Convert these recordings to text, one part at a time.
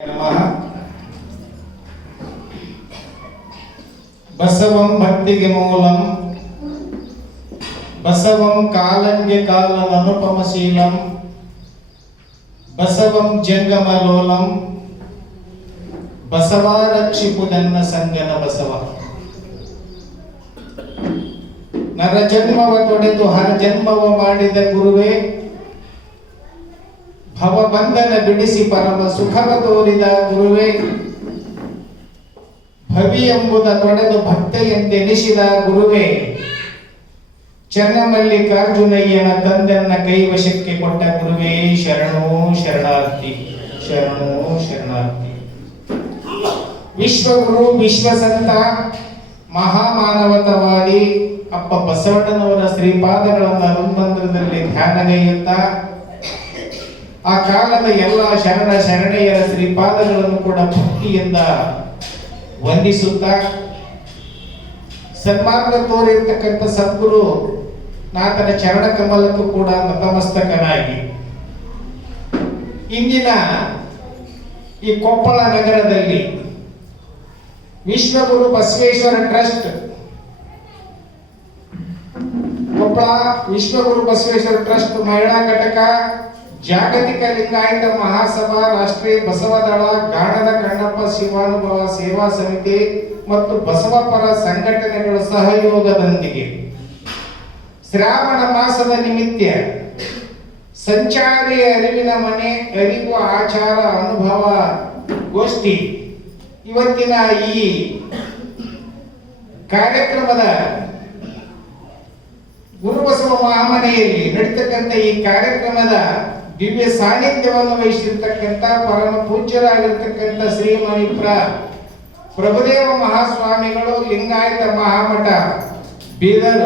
ನಮಃ. ಬಸವಂ ಭಕ್ತಿಗೆ ಮೂಲಂ ಬಸವಂ ಕಾಲಂಗೆ ಕಾಲಂ ಅನುಪಮಶೀಲಂ ಬಸವಂ ಜಂಗಮಲೋಲಂ ಬಸವ ರಕ್ಷಿಪುದನ್ನ ಸಂಗನ ಬಸವ. ನರ ಜನ್ಮವ ತೊಡೆದು ಹರ ಜನ್ಮವ ಮಾಡಿದ ಗುರುವೇ, ಭವಬಂಧನ ಬಿಡಿಸಿ ಪರಮ ಸುಖವ ತೋರಿದ ಗುರುವೇ, ಭವಿ ಎಂಬುದ ತೊಡೆದು ಭಕ್ತೆಯಂತೆನಿಸಿದ ಗುರುವೇ, ಚನ್ನಮಲ್ಲಿಕಾರ್ಜುನಯ್ಯನ ತಂದೆನ್ನ ಕೈವಶಕ್ಕೆ ಕೊಟ್ಟ ಗುರುವೇ, ಶರಣೋ ಶರಣಾರ್ಥಿ ಶರಣೋ ಶರಣಾರ್ಥಿ. ವಿಶ್ವಗುರು ವಿಶ್ವಸಂತ ಮಹಾಮಾನವತವಾದಿ ಅಪ್ಪ ಬಸವಣ್ಣನವರ ಶ್ರೀಪಾದಗಳನ್ನ ಹನುಮಂದಿರದಲ್ಲಿ ಧ್ಯಾನಗೈಯುತ್ತಾ ಆ ಕಾಲದ ಎಲ್ಲ ಶರಣ ಶರಣೆಯರ ಶ್ರೀಪಾದಗಳನ್ನು ಕೂಡ ಭಕ್ತಿಯಿಂದ ವಂದಿಸುತ್ತಾ, ಸನ್ಮಾರ್ಗ ತೋರಿರ್ತಕ್ಕಂಥ ಸದ್ಗುರು ನಾಥನ ಚರಣ ಕಮಲಕ್ಕೂ ಕೂಡ ನತಮಸ್ತಕನಾಗಿ ಇಂದಿನ ಈ ಕೊಪ್ಪಳ ನಗರದಲ್ಲಿ ವಿಶ್ವಗುರು ಬಸವೇಶ್ವರ ಟ್ರಸ್ಟ್, ಕೊಪ್ಪಳ ವಿಶ್ವಗುರು ಬಸವೇಶ್ವರ ಟ್ರಸ್ಟ್ ಮಹಿಳಾ ಘಟಕ, ಜಾಗತಿಕ ಲಿಂಗಾಯತ ಮಹಾಸಭಾ, ರಾಷ್ಟ್ರೀಯ ಬಸವದಳ, ಗಾಣದ ಕಣ್ಣಪ್ಪ ಶಿವಾನುಭವ ಸೇವಾ ಸಮಿತಿ ಮತ್ತು ಬಸವಪರ ಸಂಘಟನೆಗಳ ಸಹಯೋಗದೊಂದಿಗೆ ಶ್ರಾವಣ ಮಾಸದ ನಿಮಿತ್ತ ಸಂಚಾರಿ ಅರಿವಿನ ಮನೆ ಅರಿವು ಆಚಾರ ಅನುಭವ ಗೋಷ್ಠಿ ಇವತ್ತಿನ ಈ ಕಾರ್ಯಕ್ರಮದ ಗುರುಬಸವ ಮಹಾಮನೆಯಲ್ಲಿ ನಡೀತಕ್ಕಂಥ ಈ ಕಾರ್ಯಕ್ರಮದ ದಿವ್ಯ ಸಾನ್ನಿಧ್ಯವನ್ನು ವಹಿಸಿರ್ತಕ್ಕಂಥ ಪರಮ ಪೂಜ್ಯರಾಗಿರ್ತಕ್ಕಂಥ ಶ್ರೀಮಣಿಪುರ ಪ್ರಭುದೇವ ಮಹಾಸ್ವಾಮಿಗಳು, ಲಿಂಗಾಯತ ಮಹಾಮಠ ಬೀದರ್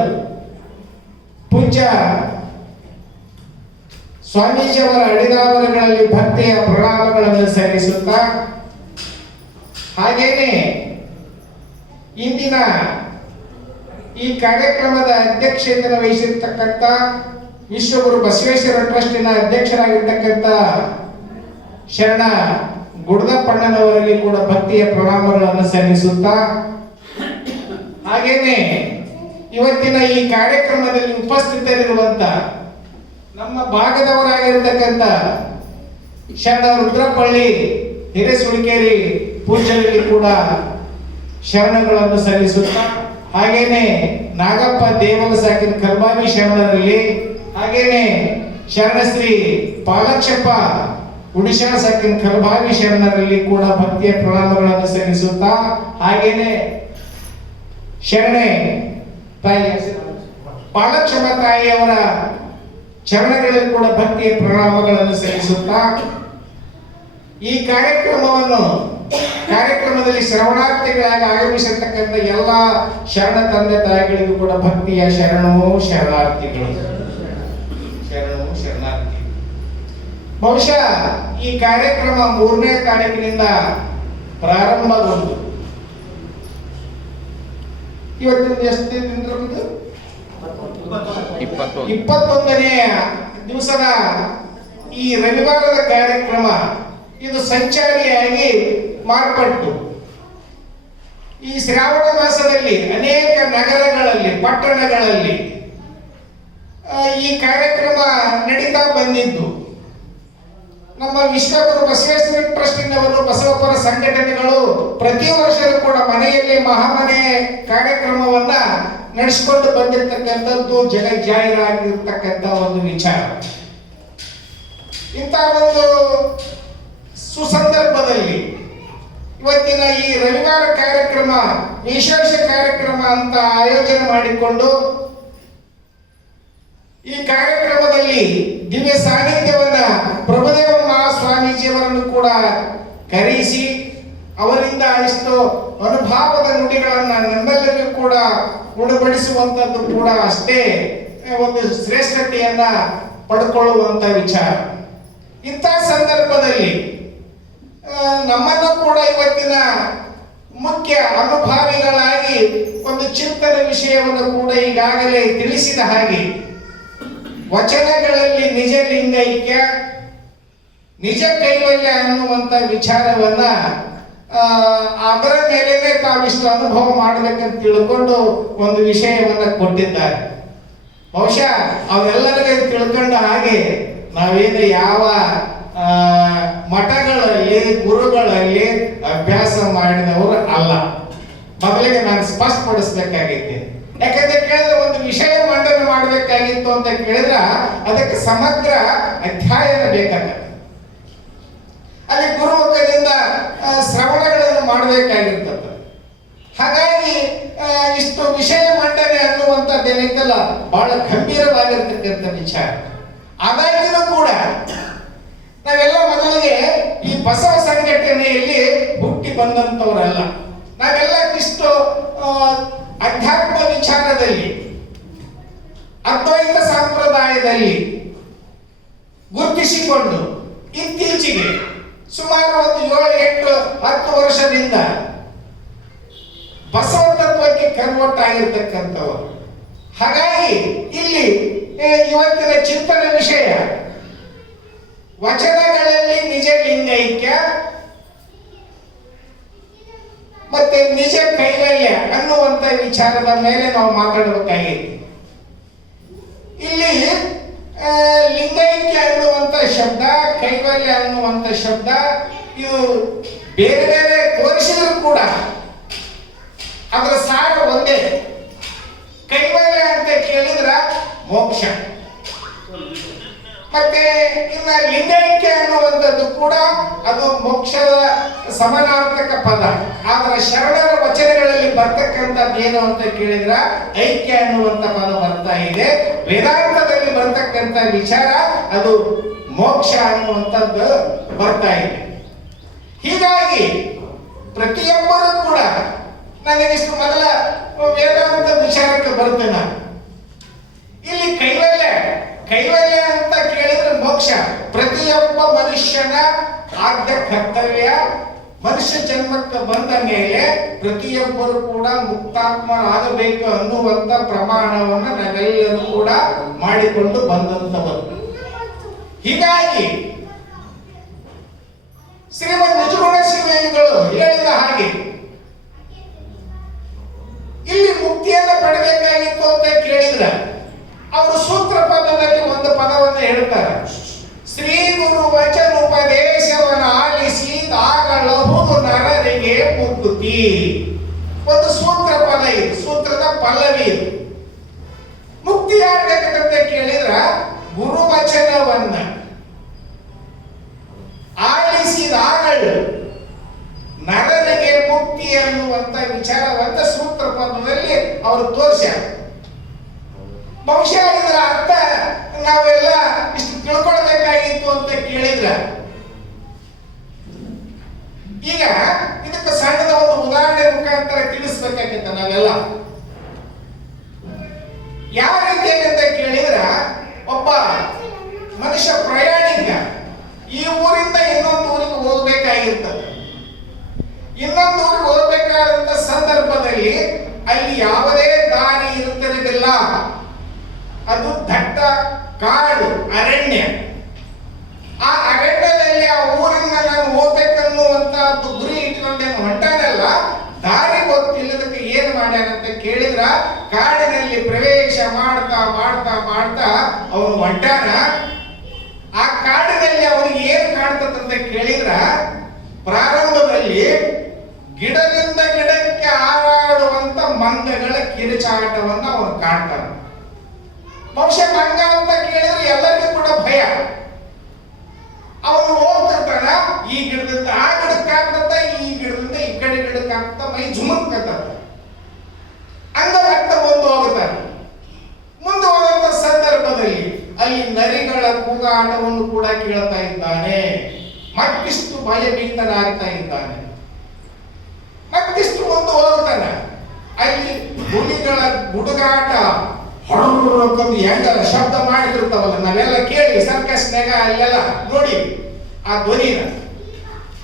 ಪೂಜ್ಯ ಸ್ವಾಮೀಜಿಯವರ ಅಡಿದಾವರಗಳಲ್ಲಿ ಭಕ್ತಿಯ ಪ್ರಣಾಮಗಳನ್ನು ಸಲ್ಲಿಸುತ್ತಾ, ಹಾಗೇನೆ ಇಂದಿನ ಈ ಕಾರ್ಯಕ್ರಮದ ಅಧ್ಯಕ್ಷತೆಯನ್ನು ವಹಿಸಿರ್ತಕ್ಕಂಥ ವಿಶ್ವಗುರು ಬಸವೇಶ್ವರ ಟ್ರಸ್ಟಿನ ಅಧ್ಯಕ್ಷರಾಗಿರ್ತಕ್ಕಂಥ ಶರಣ ಗುಡದಪ್ಪಣ್ಣನವರಲ್ಲಿ ಕೂಡ ಭಕ್ತಿಯ ಪ್ರಣಾಮಗಳನ್ನು ಸಲ್ಲಿಸುತ್ತಾ, ಹಾಗೇನೆ ಇವತ್ತಿನ ಈ ಕಾರ್ಯಕ್ರಮದಲ್ಲಿ ಉಪಸ್ಥಿತರಿರುವಂತ ನಮ್ಮ ಭಾಗದವರಾಗಿರ್ತಕ್ಕಂಥ ಶರಣ ರುದ್ರಪಳ್ಳಿ ಹಿರೇಸುಳಿಕೇರಿ ಪೂಜ್ಯರಲ್ಲಿ ಕೂಡ ಶರಣಗಳನ್ನು ಸಲ್ಲಿಸುತ್ತಾ, ಹಾಗೇನೆ ನಾಗಪ್ಪ ದೇವಲ ಸಾಕಿನ ಕರ್ಮಾವಿ ಶರಣರಲ್ಲಿ, ಹಾಗೇನೆ ಶರಣಶ್ರೀ ಪಾಲಕ್ಷಪ್ಪ ಉಡಿಶಾ ಸಾಕಿನ ಕರ್ಮಾವಿ ಶರಣರಲ್ಲಿ ಕೂಡ ಭಕ್ತಿಯ ಪ್ರಣಾಮಗಳನ್ನು ಸಲ್ಲಿಸುತ್ತಾ, ಹಾಗೇನೆ ಶರಣೆ ತಾಯಿ ಪಾಲಕ್ಷಪ್ಪ ತಾಯಿಯವರ ಚರಣಗಳಲ್ಲಿ ಕೂಡ ಭಕ್ತಿಯ ಪ್ರಣಾಮಗಳನ್ನು ಸಲ್ಲಿಸುತ್ತಾ, ಈ ಕಾರ್ಯಕ್ರಮದಲ್ಲಿ ಶರಣಾರ್ಥಿಗಳಾಗಿ ಆಗಮಿಸಿರ್ತಕ್ಕಂಥ ಎಲ್ಲ ಶರಣ ತಂದೆ ತಾಯಿಗಳಿಗೂ ಕೂಡ ಭಕ್ತಿಯ ಶರಣೋ ಶರಣಾರ್ಥಿಗಳು ಶರಣೋ ಶರಣಾರ್ಥಿ. ಬಹುಶಃ ಈ ಕಾರ್ಯಕ್ರಮ 3ನೇ ತಾರೀಕಿನಿಂದ ಪ್ರಾರಂಭಗೊಂಡು ಇವತ್ತಿನ ಎಷ್ಟು ದಿನ 21ನೇ ದಿವಸದ ಈ ರವಿವಾರದ ಕಾರ್ಯಕ್ರಮ ಇದು ಸಂಚಾರಿಯಾಗಿ ಮಾರ್ಪಟ್ಟು ಈ ಶ್ರಾವಣ ಮಾಸದಲ್ಲಿ ಅನೇಕ ನಗರಗಳಲ್ಲಿ, ಪಟ್ಟಣಗಳಲ್ಲಿ ಈ ಕಾರ್ಯಕ್ರಮ ನಡೀತಾ ಬಂದಿದ್ದು ನಮ್ಮ ವಿಶ್ವಗುರು ಬಸವೇಶ್ವರ ಟ್ರಸ್ಟಿನವರು, ಬಸವಪರ ಸಂಘಟನೆಗಳು ಪ್ರತಿ ವರ್ಷವೂ ಕೂಡ ಮನೆಯಲ್ಲಿ ಮಹಾಮನೆ ಕಾರ್ಯಕ್ರಮವನ್ನ ನಡೆಸಿಕೊಂಡು ಬಂದಿರತಕ್ಕಂಥದ್ದು ಜಗಜ್ಜಾಹೀರಾಗಿರ್ತಕ್ಕಂಥ ಒಂದು ವಿಚಾರ. ಇಂಥ ಒಂದು ಸುಸಂದರ್ಭದಲ್ಲಿ ಇವತ್ತಿನ ಈ ರವಿವಾರ ಕಾರ್ಯಕ್ರಮ ವಿಶೇಷ ಕಾರ್ಯಕ್ರಮ ಅಂತ ಆಯೋಜನೆ ಮಾಡಿಕೊಂಡು ಈ ಕಾರ್ಯಕ್ರಮದಲ್ಲಿ ದಿವ್ಯ ಸಾನ್ನಿಧ್ಯವನ್ನ ಪ್ರಭುದೇವ ಮಹಾಸ್ವಾಮೀಜಿಯವರನ್ನು ಕೂಡ ಕರೆಯಿಸಿ ಅವರಿಂದ ಇಷ್ಟು ಅನುಭಾವದ ನುಡಿಗಳನ್ನ ನಮ್ಮೆಲ್ಲರಿಗೂ ಕೂಡ ಉಣಬಡಿಸುವಂತದ್ದು ಕೂಡ ಅಷ್ಟೇ ಒಂದು ಶ್ರೇಷ್ಠತೆಯನ್ನ ಪಡ್ಕೊಳ್ಳುವಂತ ವಿಚಾರ. ಇಂಥ ಸಂದರ್ಭದಲ್ಲಿ ನಮ್ಮನ್ನು ಕೂಡ ಇವತ್ತಿನ ಮುಖ್ಯ ಅನುಭಾವಿಗಳಾಗಿ ಒಂದು ಚಿಂತನ ವಿಷಯವನ್ನು ಕೂಡ ಈಗಾಗಲೇ ತಿಳಿಸಿದ ಹಾಗೆ, ವಚನಗಳಲ್ಲಿ ನಿಜ ಲಿಂಗೈಕ್ಯ, ನಿಜ ಕೈವಲ್ಯ ಅನ್ನುವಂತ ವಿಚಾರವನ್ನ ಅದರ ಮೇಲೇನೆ ತಾವಿಷ್ಟು ಅನುಭವ ಮಾಡಬೇಕಂತ ತಿಳ್ಕೊಂಡು ಒಂದು ವಿಷಯವನ್ನ ಕೊಟ್ಟಿದ್ದಾರೆ. ಬಹುಶಃ ಅವರೆಲ್ಲರಿಗೆ ತಿಳ್ಕೊಂಡ ಹಾಗೆ ನಾವೇನು ಯಾವ ಮಠಗಳಲ್ಲಿ ಗುರುಗಳಲ್ಲಿ ಅಭ್ಯಾಸ ಮಾಡಿದವರು ಅಲ್ಲ. ಮೊದಲಿಗೆ ನಾನು ಸ್ಪಷ್ಟಪಡಿಸ್ಬೇಕಾಗಿತ್ತು. ಯಾಕಂದ್ರೆ ಕೇಳಿದ್ರೆ ಒಂದು ವಿಷಯ ಮಂಡನೆ ಮಾಡಬೇಕಾಗಿತ್ತು ಅಂತ ಕೇಳಿದ್ರ ಅದಕ್ಕೆ ಸಮಗ್ರ ಅಧ್ಯಯನ ಬೇಕಾಗತ್ತೆ. ಅಲ್ಲಿ ಗುರುಮುಖದಿಂದ ಶ್ರವಣಗಳನ್ನು ಮಾಡಬೇಕಾಗಿರ್ತದೆ. ಹಾಗಾಗಿ ಇಷ್ಟು ವಿಷಯ ಮಂಡನೆ ಅನ್ನುವಂಥದ್ದೇನೈತಲ್ಲ ಬಹಳ ಗಂಭೀರವಾಗಿರ್ತಕ್ಕಂಥ ವಿಚಾರ. ಆದಾಗ್ಯೂ ಕೂಡ ನಾವೆಲ್ಲ ಮೊದಲಿಗೆ ಈ ಬಸವ ಸಂಘಟನೆಯಲ್ಲಿ ಹುಟ್ಟಿ ಬಂದಂತವರಲ್ಲ. ನಾವೆಲ್ಲ ಇಷ್ಟು ಅಧ್ಯಾತ್ಮ ವಿಚಾರದಲ್ಲಿ ಅದ್ವೈತ ಸಂಪ್ರದಾಯದಲ್ಲಿ ಗುರುತಿಸಿಕೊಂಡು ಇತ್ತೀಚೆಗೆ ಸುಮಾರು ಒಂದು 7-8-10 ವರ್ಷದಿಂದ ಬಸವ ತತ್ವಕ್ಕೆ ಕನ್ವರ್ಟ್ ಆಗಿರ್ತಕ್ಕಂಥವರು. ಹಾಗಾಗಿ ಇಲ್ಲಿ ಇವತ್ತಿನ ಚಿಂತನೆ ವಿಷಯ ವಚನಗಳಲ್ಲಿ ನಿಜ ಲಿಂಗೈಕ್ಯ ಮತ್ತೆ ನಿಜ ಕೈವಲ್ಯ ಅನ್ನುವಂತ ವಿಚಾರದ ಮೇಲೆ ನಾವು ಮಾತಾಡಬೇಕಾಗಿದೆ. ಇಲ್ಲಿ ಲಿಂಗೈಕ್ಯ ಅನ್ನುವಂತ ಶಬ್ದ, ಕೈವಲ್ಯ ಅನ್ನುವಂತ ಶಬ್ದ ಇವು ಬೇರೆ ಬೇರೆ ತೋರಿಸಿದ್ರು ಕೂಡ ಅದರ ಸಾರ ಒಂದೇ. ಕೈವಲ್ಯ ಅಂತ ಕೇಳಿದ್ರ ಮೋಕ್ಷ, ಮತ್ತೆ ಇನ್ನ ಲಿಂಗೈಕ್ಯ ಅನ್ನುವಂಥದ್ದು ಕೂಡ ಅದು ಮೋಕ್ಷದ ಸಮಾನಾರ್ಥಕ ಪದ. ಆದ್ರೆ ಶರಣರ ವಚನಗಳಲ್ಲಿ ಬರ್ತಕ್ಕಂಥದ್ದು ಏನು ಅಂತ ಕೇಳಿದ್ರ ಐಕ್ಯ ಅನ್ನುವಂಥ ಪದ ಬರ್ತಾ ಇದೆ. ವೇದಾಂತದಲ್ಲಿ ಬರ್ತಕ್ಕಂಥ ವಿಚಾರ ಅದು ಮೋಕ್ಷ ಅನ್ನುವಂಥದ್ದು ಬರ್ತಾ ಇದೆ. ಹೀಗಾಗಿ ಪ್ರತಿಯೊಬ್ಬರು ಕೂಡ ನನಗಿಷ್ಟು ಮೊದಲ ವೇದಾಂತ ವಿಚಾರಕ್ಕೆ ಬರ್ತೇನೆ. ಇಲ್ಲಿ ಕೈವಲ್ಯ ಅಂತ ಕೇಳಿದ್ರೆ ಮೋಕ್ಷ ಪ್ರತಿಯೊಬ್ಬ ಮನುಷ್ಯನ ಆದ್ಯ ಕರ್ತವ್ಯ. ಮನುಷ್ಯ ಜನ್ಮಕ್ಕೆ ಬಂದ ಮೇಲೆ ಪ್ರತಿಯೊಬ್ಬರು ಕೂಡ ಮುಕ್ತಾತ್ಮರಾಗಬೇಕು ಅನ್ನುವಂತ ಪ್ರಮಾಣವನ್ನು ನಾವೆಲ್ಲರೂ ಕೂಡ ಮಾಡಿಕೊಂಡು ಬಂದಂತವರು. ಹೀಗಾಗಿ ಶ್ರೀಮದ್ ನಿಜಗುಣ ಶಿವಯೋಗಿಗಳು ಹೇಳಿದ ಹಾಗೆ ಇಲ್ಲಿ ಮುಕ್ತಿಯನ್ನು ಪಡೆಯಬೇಕಾಗಿತ್ತು ಅಂತ ಕೇಳಿದ್ರೆ ಅವರು ಸೂತ್ರ ಪದದಲ್ಲಿ ಒಂದು ಪದವನ್ನು ಹೇಳ್ತಾರೆ. ಶ್ರೀ ಗುರು ವಚನ ಉಪದೇಶವನ್ನು ಆಲಿಸಿದಾಗಲಹುದು ನರರಿಗೆ ಮುಕ್ತಿ. ಒಂದು ಸೂತ್ರ ಪದ ಇದು, ಸೂತ್ರದ ಪಲ್ಲವಿ ಇದು. ಮುಕ್ತಿ ಯಾರ್ಬೇಕಂತ ಕೇಳಿದ್ರ ಗುರುವಚನವನ್ನ ಆಲಿಸಿದಾಗಲೂ ನರರಿಗೆ ಮುಕ್ತಿ ಅನ್ನುವಂತ ವಿಚಾರವನ್ನ ಸೂತ್ರ ಪದದಲ್ಲಿ ಅವರು ತೋರಿಸ್ಯಾರ. ಬಹುಶಃ ಇದರ ಅರ್ಥ ನಾವೆಲ್ಲ ಇಷ್ಟು ತಿಳ್ಕೊಳ್ಬೇಕಾಗಿತ್ತು ಅಂತ ಕೇಳಿದ್ರ ಈಗ ಇದಕ್ಕೆ ಸಣ್ಣದ ಒಂದು ಉದಾಹರಣೆ ಮುಖಾಂತರ ತಿಳಿಸ್ಬೇಕಾಗಿತ್ತು ನಾವೆಲ್ಲ. ಯಾವ ರೀತಿ ಅಂತ ಕೇಳಿದ್ರ ಒಬ್ಬ ಮನುಷ್ಯ ಪ್ರಯಾಣಿಕ ಈ ಊರಿಂದ ಇನ್ನೊಂದು ಊರಿಗೆ ಹೋಗ್ಬೇಕಾಗಿರ್ತದೆ. ಇನ್ನೊಂದು ಊರಿಗೆ ಹೋಗ್ಬೇಕಾದಂತ ಸಂದರ್ಭದಲ್ಲಿ ಅಲ್ಲಿ ಯಾವುದೇ ದಾರಿ ಇರುತ್ತಿರಲಿಲ್ಲ. ಅದು ದಟ್ಟ ಕಾಡು ಅರಣ್ಯ. ಆ ಅರಣ್ಯದಲ್ಲಿ ಆ ಊರಿಂದ ನಾನು ಹೋಗ್ಬೇಕನ್ನುವಂತದ್ದು ಗುರಿ ಇಟ್ಕೊಂಡೇನು ಹೊಂಟಾನಲ್ಲ, ದಾರಿ ಗೊತ್ತಿಲ್ಲದಕ್ಕೆ ಏನ್ ಮಾಡ್ಯಾನಂತ ಕೇಳಿದ್ರ ಕಾಡಿನಲ್ಲಿ ಪ್ರವೇಶ ಮಾಡ್ತಾ ಮಾಡ್ತಾ ಮಾಡ್ತಾ ಅವನು ಹೊಂಟಾನ. ಆ ಕಾಡಿನಲ್ಲಿ ಅವನಿಗೆ ಏನ್ ಕಾಣ್ತದಂತ ಕೇಳಿದ್ರ ಪ್ರಾರಂಭದಲ್ಲಿ ಗಿಡದಿಂದ ಗಿಡಕ್ಕೆ ಹಾರಾಡುವಂತ ಮಂಗಗಳ ಕಿರುಚಾಟವನ್ನ ಅವನು ಕಾಣ್ತಾನ. ಬಹುಶಃ ಮಂಗ ಅಂತ ಕೇಳಿದ್ರೆ ಎಲ್ಲರಿಗೂ ಕೂಡ ಭಯ. ಅವನು ಹೋಗ್ತಿರ್ತಾನ, ಈ ಗಿಡದಿಂದ ಆ ಗಿಡಕ್ಕಾಗ್ತದ, ಈ ಗಿಡದಿಂದ ಈ ಕಡೆ ಗಿಡಕ್ಕಾಗ್ತ, ಮೈ ಜುಮುಕ್ತದ, ಅಂಗರಕ್ತ ಮುಂದೆ ಹೋಗ್ತಾನೆ. ಮುಂದೆ ಹೋದಂತ ಸಂದರ್ಭದಲ್ಲಿ ಅಲ್ಲಿ ನರಿಗಳ ಕೂಗಾಟವನ್ನು ಕೂಡ ಕೇಳ್ತಾ ಇದ್ದಾನೆ. ಮತ್ತಿಷ್ಟು ಭಯಭೀತನಾಗ್ತಾ ಇದ್ದಾನೆ. ಮತ್ತಿಷ್ಟು ಮುಂದೆ ಹೋಗ್ತಾನೆ, ಅಲ್ಲಿ ಹುಲಿಗಳ ಗುಡುಗಾಟ ಹೊರಕೊಂದು ಹೆಂಗಲ್ಲ ಶಬ್ದ ಮಾಡಿದಿರ್ತಾವಲ್ಲ, ನಾವೆಲ್ಲ ಕೇಳಿ ಸರ್ಕಸ್ನಾಗ ಅಲ್ಲೆಲ್ಲ ನೋಡಿ ಆ ಧ್ವನಿನ.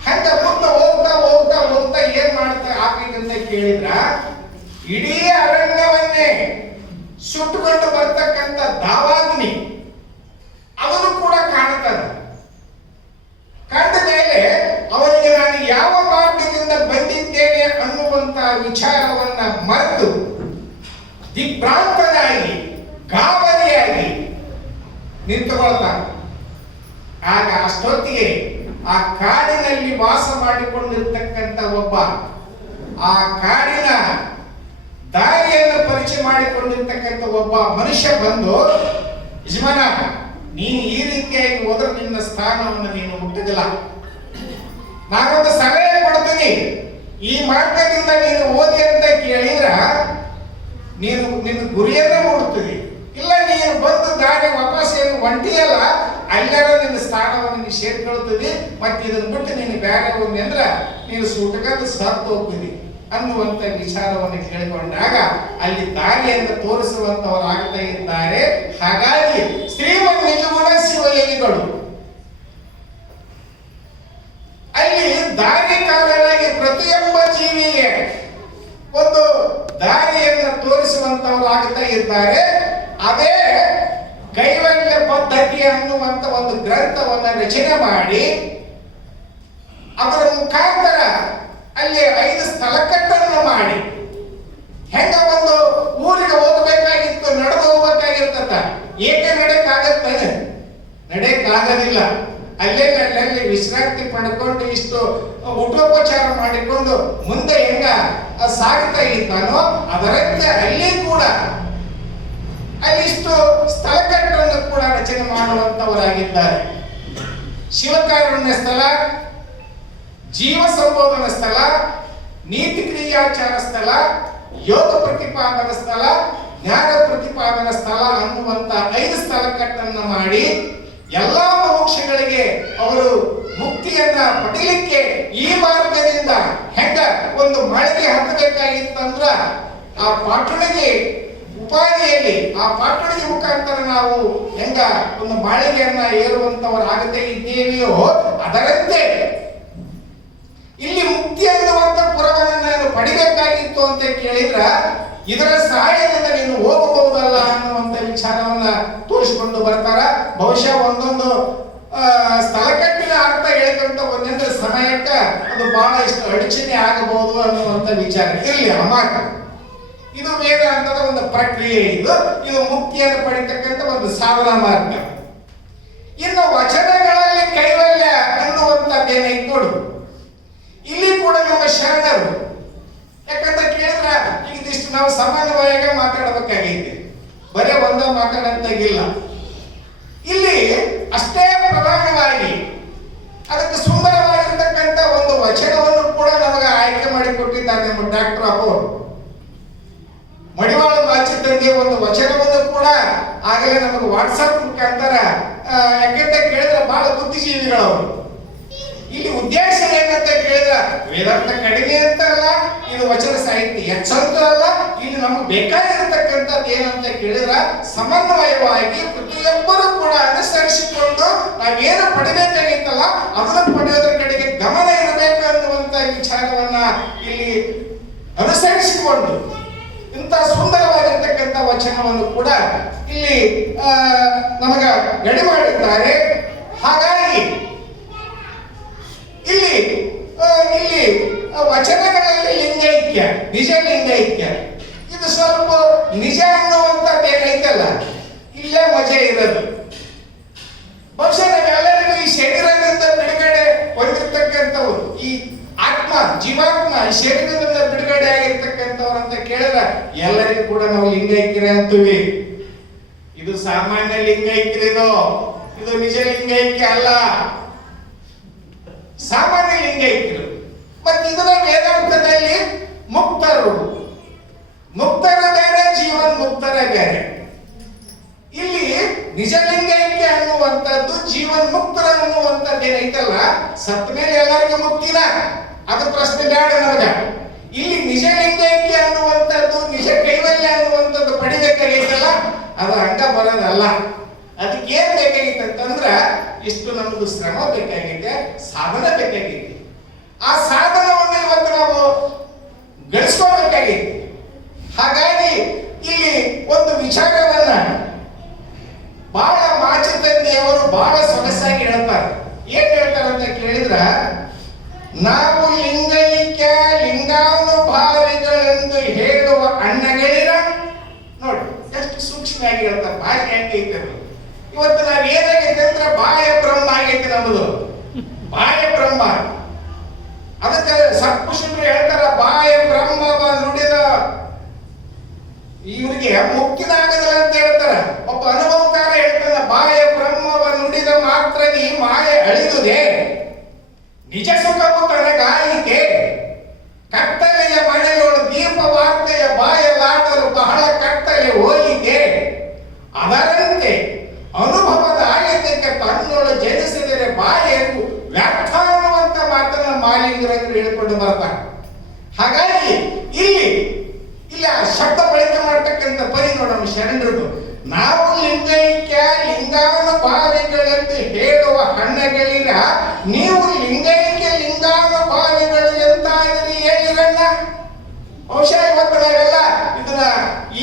ಹಂಗ ಮುಂದೆ ಹೋಗ್ತಾ ಹೋಗ್ತಾ ಹೋಗ್ತಾ ಏನ್ ಮಾಡ್ತಾ ಆಗ್ಬೇಕಂತ ಕೇಳಿದ್ರ ಇಡೀ ಅರಣ್ಯವನ್ನೇ ಸುಟ್ಟುಕೊಂಡು ಬರ್ತಕ್ಕಂಥ ದಾವಾಗ್ನಿ ಅದನ್ನು ಕೂಡ ಕಾಣ್ತದ. ವಿಚಾರವನ್ನ ಮರೆತು ದಿಗ್ಭ್ರಾಂತನಾಗಿ ಗಾಬರಿಯಾಗಿ ನಿಂತುಕೊಳ್ತಾನೆ. ಆಗ ಅಷ್ಟೊತ್ತಿಗೆ ಆ ಕಾಡಿನಲ್ಲಿ ವಾಸ ಮಾಡಿಕೊಂಡಿರ್ತಕ್ಕಂಥ ಒಬ್ಬ, ಆ ಕಾಡಿನ ದಾರಿಯನ್ನು ಪರಿಚಯ ಮಾಡಿಕೊಂಡಿರ್ತಕ್ಕಂಥ ಒಬ್ಬ ಮನುಷ್ಯ ಬಂದು, ಯಜಮಾನ, ನೀನು ಈ ರೀತಿಯಾಗಿ ಹೋದ್ರೆ ನಿನ್ನ ಸ್ಥಾನವನ್ನು ನೀನು ಮುಟ್ಟದಿಲ್ಲ, ನಾನೊಂದು ಸಲಹೆ ಕೊಡ್ತೀನಿ, ಈ ಮಾರ್ಗದಿಂದ ನೀನು ಓದಿ ಅಂತ ಕೇಳಿದ್ರ ನೀನು ನಿನ್ನ ಗುರಿಯನ್ನೇ ಮುಡುತ್ತೀವಿ, ಇಲ್ಲ ನೀನು ಬಂದು ದಾರಿ ವಾಪಸ್ ಏನು ಒಂಟಿಯಲ್ಲ, ಅಲ್ಲೆಲ್ಲ ನಿನ್ನ ಸ್ಥಾನವನ್ನು ನೀನು ಸೇರ್ಕೊಳ್ತೀವಿ, ಮತ್ತೆ ಇದನ್ನು ಬಿಟ್ಟು ನೀನು ಬೇರೆ ಹೋಗಿ ಅಂದ್ರೆ ನೀನು ಸೂಟಗಾದ ಸತ್ತು ಹೋಗ್ತೀವಿ ಅನ್ನುವಂತ ವಿಚಾರವನ್ನು ಕೇಳಿಕೊಂಡಾಗ ಅಲ್ಲಿ ದಾರಿಯನ್ನು ತೋರಿಸುವಂತವರಾಗ್ತಾ ಇದ್ದಾರೆ. ಹಾಗಾಗಿ ಶ್ರೀಮನ್ ನಿಜಗುಣ ಶಿವಯೋಗಿಗಳು ಅಲ್ಲಿ ದಾರಿಕಾರರಾಗಿ ಪ್ರತಿಯೊಬ್ಬ ಜೀವಿಗೆ ಒಂದು ದಾರಿಯನ್ನು ತೋರಿಸುವಂತವರಾಗ್ತಾ ಇದ್ದಾರೆ. ಅದೇ ಕೈವಲ್ಯ ಪದ್ಧತಿ ಅನ್ನುವಂತ ಒಂದು ಗ್ರಂಥವನ್ನು ರಚನೆ ಮಾಡಿ ಅದರ ಮುಖಾಂತರ ಅಲ್ಲಿ 5 ಸ್ಥಳಕಟ್ಟನ್ನು ಮಾಡಿ, ಹೆಂಗ ಒಂದು ಊರಿಗೆ ಹೋಗಬೇಕಾಗಿತ್ತು ನಡೆದು ಹೋಗ್ಬೇಕಾಗಿರ್ತದ, ಏಕೆ ನಡೆಯಕ್ಕಾಗತ್ತಾನೆ? ನಡೆಯಕ್ಕಾಗೋದಿಲ್ಲ. ಅಲ್ಲೆಲ್ಲಿ ವಿಶ್ರಾಂತಿ ಪಡ್ಕೊಂಡು ಇಷ್ಟು ಊಟೋಪಚಾರ ಮಾಡಿಕೊಂಡು ಮುಂದೆ ಹೆಂಗ ಸಾಗ್ತಾ ಇದ್ದಾನೋ ಅದರಂತೆ ಅಲ್ಲಿ ಕೂಡ ಅಲ್ಲಿಷ್ಟು ಸ್ಥಳಕಟ್ಟನ್ನು ಕೂಡ ರಚನೆ ಮಾಡುವಂತವರಾಗಿದ್ದಾರೆ. ಶಿವಕಾರುಣ್ಯ ಸ್ಥಳ, ಜೀವ ಸಂಬೋಧನಾ ಸ್ಥಳ, ನೀತಿ ಕ್ರಿಯಾಚಾರ ಸ್ಥಳ, ಯೋಗ ಪ್ರತಿಪಾದನಾ ಸ್ಥಳ, ಜ್ಞಾನ ಪ್ರತಿಪಾದನಾ ಸ್ಥಳ ಅನ್ನುವಂತ 5 ಸ್ಥಳಕಟ್ಟನ್ನು ಮಾಡಿ ಎಲ್ಲಾ ಮೋಕ್ಷಗಳಿಗೆ ಅವರು ಮುಕ್ತಿಯನ್ನ ಪಡೀಲಿಕ್ಕೆ ಈ ಮಾರ್ಗದಿಂದ ಹೆಂಗ ಒಂದು ಮಾಳಿಗೆ ಹತ್ತಬೇಕಾಗಿತ್ತಂದ್ರ ಆ ಪಾಠಣಿಗೆ ಉಪಾಧಿಯಲ್ಲಿ ಆ ಪಾಠಣಿಗೆ ಮುಖಾಂತರ ನಾವು ಹೆಂಗ ಒಂದು ಮಾಳಿಗೆಯನ್ನ ಏರುವಂತವರಾಗದೇ ಇದ್ದೇವೆಯೋ ಅದರಂತೆ ಇಲ್ಲಿ ಮುಕ್ತಿ ಅನ್ನುವಂತ ಪುರವನ್ನ ನಾನು ಪಡಿಬೇಕಾಗಿತ್ತು ಅಂತ ಕೇಳಿದ್ರ ಇದರ ಸಹಾಯದಿಂದ ನೀನು ಹೋಗಬಹುದಲ್ಲ ಅನ್ನುವಂತ ವಿಚಾರವನ್ನ ತೋರಿಸಿಕೊಂಡು ಬರ್ತಾರ. ಬಹುಶಃ ಒಂದೊಂದು ಸ್ಥಳಕಟ್ಟಿನ ಅರ್ಥ ಹೇಳಿದಂತ ಒಂದೊಂದು ಸಮಯಕ್ಕ ಅದು ಬಹಳ ಇಷ್ಟು ಅಡಚಣೆ ಆಗಬಹುದು ಅನ್ನುವಂತ ವಿಚಾರ ಇರಲಿ. ಅಮಾಟ ಇದು ವೇದಾಂತದ ಒಂದು ಪ್ರಕ್ರಿಯೆ, ಇದು ಮುಕ್ತಿಯನ್ನು ಪಡಿತಕ್ಕಂಥ ಒಂದು ಸಾಧನ ಮಾರ್ಗ. ಇನ್ನು ವಚನಗಳಲ್ಲಿ ಕೈವಲ್ಯ ಅನ್ನುವಂಥದ್ದೇನೈತೆ ನೋಡು, ಇಲ್ಲಿ ಕೂಡ ನಮ್ಮ ಶರಣರು, ಯಾಕಂತ ಕೇಳಿದ್ರ ಈಗ ಇದಿಷ್ಟು ನಾವು ಸಾಮಾನ್ಯವಾಗಿ ಮಾತಾಡಬೇಕಾಗೈತೆ, ಬರೇ ಒಂದ ಮಾತಾಡಂತಾಗಿಲ್ಲ. ಇಲ್ಲಿ ಅಷ್ಟೇ ಪ್ರಧಾನವಾಗಿ ಅದಕ್ಕೆ ಸುಂದರವಾಗಿರ್ತಕ್ಕಂಥ ಒಂದು ವಚನವನ್ನು ಕೂಡ ನಮಗೆ ಆಯ್ಕೆ ಮಾಡಿ ಕೊಟ್ಟಿದ್ದಾರೆ ನಮ್ಮ ಡಾಕ್ಟರ್ ಅಪ್ಪವರು. ಮಡಿವಾಳ ಮಾಚಿದ್ದಂಗೆ ಒಂದು ವಚನವನ್ನು ಕೂಡ ಆಗಲೇ ನಮಗೆ ವಾಟ್ಸಪ್ ಮುಖಾಂತರ, ಯಾಕೆಂತ ಕೇಳಿದ್ರೆ ಬಹಳ ಬುದ್ಧಿಜೀವಿಗಳವರು. ಇಲ್ಲಿ ಉದ್ದೇಶ ಏನಂತ ಕೇಳಿದ್ರ ವೇದಾಂತ ಕಡಿಮೆ ಅಂತ ಅಲ್ಲ, ಇದು ವಚನ ಸಾಹಿತ್ಯ ಹೆಚ್ಚಂತ ಅಲ್ಲ, ಇಲ್ಲಿ ನಮಗೆ ಬೇಕಾಗಿರತಕ್ಕಂಥದ್ದು ಏನಂತ ಕೇಳಿದ್ರ ಸಮನ್ವಯವಾಗಿ ಪ್ರತಿಯೊಬ್ಬರು ಕೂಡ ಅನುಸರಿಸಿಕೊಂಡು ನಾವೇನು ಪಡಿಬೇಕಾಗಿತ್ತಲ್ಲ ಅದನ್ನು ಪಡೆಯೋದ್ರ ಕಡೆಗೆ ಗಮನ ಇರಬೇಕು ಅನ್ನುವಂತ ವಿಚಾರವನ್ನ ಇಲ್ಲಿ ಅನುಸರಿಸಿಕೊಂಡು ಇಂಥ ಸುಂದರವಾಗಿರ್ತಕ್ಕಂಥ ವಚನವನ್ನು ಕೂಡ ಇಲ್ಲಿ ನಮಗ ಗಡಿ ಮಾಡಿದ್ದಾರೆ. ಹಾಗಾಗಿ ಇಲ್ಲಿ ಇಲ್ಲಿ ವಚನಗಳಲ್ಲಿ ಲಿಂಗೈಕ್ಯ, ನಿಜ ಲಿಂಗೈಕ್ಯ, ಇದು ಸ್ವಲ್ಪ ನಿಜ ಅನ್ನುವಂಥದ್ದು ಏನೈತಲ್ಲ ಇಲ್ಲೇ ಮಜೆ ಇರೋದು. ಬಹುಶಃ ನಾವೆಲ್ಲರಿಗೂ ಈ ಶರೀರದಿಂದ ಬಿಡುಗಡೆ ಹೊಂದಿರತಕ್ಕಂಥವ್ರು, ಈ ಆತ್ಮ ಜೀವಾತ್ಮ ಈ ಶರೀರದಿಂದ ಬಿಡುಗಡೆ ಆಗಿರ್ತಕ್ಕಂಥವ್ರು ಅಂತ ಕೇಳಿದ್ರೆ ಎಲ್ಲರಿಗೂ ಕೂಡ ನಾವು ಲಿಂಗೈಕ್ಯರೇ ಅಂತೀವಿ. ಇದು ಸಾಮಾನ್ಯ ಲಿಂಗೈಕ್ಯ, ಇದು ನಿಜ ಲಿಂಗೈಕ್ಯ ಅಲ್ಲ, ಸಾಮಾನ್ಯ ಲಿಂಗೈಕ್ಯರು. ಮತ್ತೆ ಇದರ ವೇದಾಂತದಲ್ಲಿ ಮುಕ್ತರು, ಮುಕ್ತರ ಬೇರೆ, ಜೀವನ್ ಮುಕ್ತರ ಬೇರೆ. ಇಲ್ಲಿ ನಿಜ ಲಿಂಗೈಕ್ಯ ಅನ್ನುವಂಥದ್ದು ಜೀವನ್ ಮುಕ್ತರ ಅನ್ನುವಂಥದ್ದು ಏನೈತಲ್ಲ, ಸತ್ತ ಮೇಲೆ ಎಲ್ಲರಿಗೂ ಮುಕ್ತಿನ ಅದು ಪ್ರಶ್ನೆ ಬೇಡ ನಮಗ. ಇಲ್ಲಿ ನಿಜ ಲಿಂಗೈಕ್ಯ ಅನ್ನುವಂಥದ್ದು, ನಿಜ ಕೈವಲ್ಯ ಅನ್ನುವಂಥದ್ದು ಪಡಿಬೇಕಾಗೈತಲ್ಲ ಅದು ಹಂಗ ಬರೋದಲ್ಲ. ಅದಕ್ಕೆ ಏನ್ ಬೇಕಾಗಿತ್ತು ಅಂತಂದ್ರ ಇಷ್ಟು ನಮ್ದು ಶ್ರಮ ಬೇಕಾಗೈತೆ, ಸಾಧನ ಬೇಕಾಗೈತಿ. ಆ ಸಾಧನವನ್ನು ಇವತ್ತು ನಾವು ಗಳಿಸ್ಕೋಬೇಕಾಗೈತಿ. ಹಾಗಾಗಿ ಇಲ್ಲಿ ಒಂದು ವಿಚಾರವನ್ನ ಬಹಳ ಮಾಚಿದ್ದಂತೆಯವರು ಬಹಳ ಸೊಗಸಾಗಿ ಹೇಳ್ತಾರೆ. ಏನ್ ಹೇಳ್ತಾರೆ ಅಂತ ಕೇಳಿದ್ರ, ನಾವು ಲಿಂಗೈಕ್ಯ ಲಿಂಗಾನುಭಾವಿಗಳು ಇವತ್ತು ನಾವ್ ಏನಾಗೈತೆ ಅಂದ್ರೆ ಬಾಯ ಬ್ರಹ್ಮ ಆಗೈತೆ ನಮ್ಮದು, ಬಾಯ ಬ್ರಹ್ಮ. ಅದಕ್ಕೆ ಸತ್ಪುರುಷರು ಹೇಳ್ತಾರ ಬಾಯ ಬ್ರಹ್ಮವ ನುಡಿದ ಇವರಿಗೆ ಮುಕ್ತಿನಾಗದಿಲ್ಲ ಅಂತ ಹೇಳ್ತಾರ. ಒಬ್ಬ ಅನುಭವಕಾರ ಹೇಳ್ತಾನ ಬಾಯ ಬ್ರಹ್ಮವ ನುಡಿದ ಮಾತ್ರ ನೀ ಮಾಯ ಅಳಿದುದೆ, ನಿಜ ಸುಖವು ತನಗಾಯಿತೆ, ಕತ್ತಲೆಯ ಮನೆಯೊಳು ದೀಪ ವಾರ್ತೆಯ ಬಾಯಲಾಡಲು ಬಹಳ ಕತ್ತಲೆ ಹೋಯಿತೆ, ಅದರಂತೆ ಅನುಭವದ ಆಯತಕ್ಕೆ ತನ್ನೊಳು ಜನಿಸಿದರೆ ಬಾಯೆಂದು ವ್ಯರ್ಥ ಅನ್ನುವಂತ ಮಾತನ್ನ ಮಾಲಿಂಗರಂಗರು ಹೇಳಿಕೊಂಡು ಬರ್ತಾರೆ. ಹಾಗಾಗಿ ಇಲ್ಲಿ ಆ ಶಬ್ದ ಬಳಕೆ ಮಾಡ್ತಕ್ಕಂಥ ಪರಿ ನೋಡೋಣ ಶರಣರದು. ನಾವು ಲಿಂಗೈಕ್ಯ ಲಿಂಗಾನುಭಾವಿಗಳೆಂದು ಹೇಳುವ ಹಣ್ಣಗಳಿಗ ನೀವು ಲಿಂಗೈಕ್ಯ ಲಿಂಗಾನುಭಾವಿಗಳು ಎಂತಾದರೆ ಹೇಳಿರಣ್ಣ. ಬಹುಶಃ ಇವತ್ತು ನಾವೆಲ್ಲ ಇದನ್ನ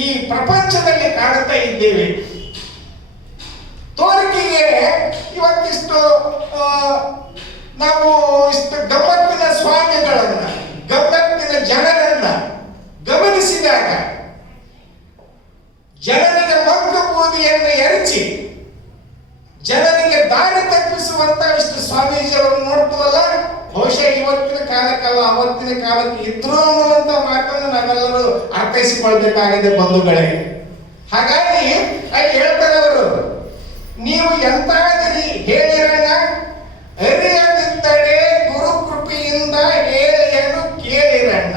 ಈ ಪ್ರಪಂಚದಲ್ಲಿ ಕಾಣುತ್ತಾ ಇದ್ದೇವೆ. ತೋರಿಕೆಗೆ ಇವತ್ತಿಷ್ಟು ನಾವು ಇಷ್ಟು ಗಮ್ಮತ್ತಿನ ಸ್ವಾಮಿಗಳನ್ನ, ಗಮ್ಮತ್ತಿನ ಜನರನ್ನ ಗಮನಿಸಿದಾಗ ಜನರಿಗೆ ಮಗ್ಗು ಬೂದಿಯನ್ನು ಎರಚಿ ಜನರಿಗೆ ದಾರಿ ತಪ್ಪಿಸುವಂತ ಇಷ್ಟು ಸ್ವಾಮೀಜಿಯವರನ್ನು ನೋಡ್ತೀವಲ್ಲ, ಬಹುಶಃ ಇವತ್ತಿನ ಕಾಲಕ್ಕಲ್ಲ ಅವತ್ತಿನ ಕಾಲಕ್ಕೆ ಇದ್ರು ಅನ್ನುವಂತ ಮಾತನ್ನು ನಾವೆಲ್ಲರೂ ಅರ್ಥೈಸಿಕೊಳ್ಬೇಕಾಗಿದೆ ಬಂಧುಗಳೇ. ಹಾಗಾಗಿ ಅಲ್ಲಿ ಹೇಳ್ತಾರೆ ಅವರು, ನೀವು ಎಂತಾದಿರಿ ಹೇಳಿರಣ್ಣ, ಅರಿಯದಿದ್ದರೆ ಗುರು ಕೃಪೆಯಿಂದ ಹೇಳಿಯನ್ನು ಕೇಳಿರಣ್ಣ.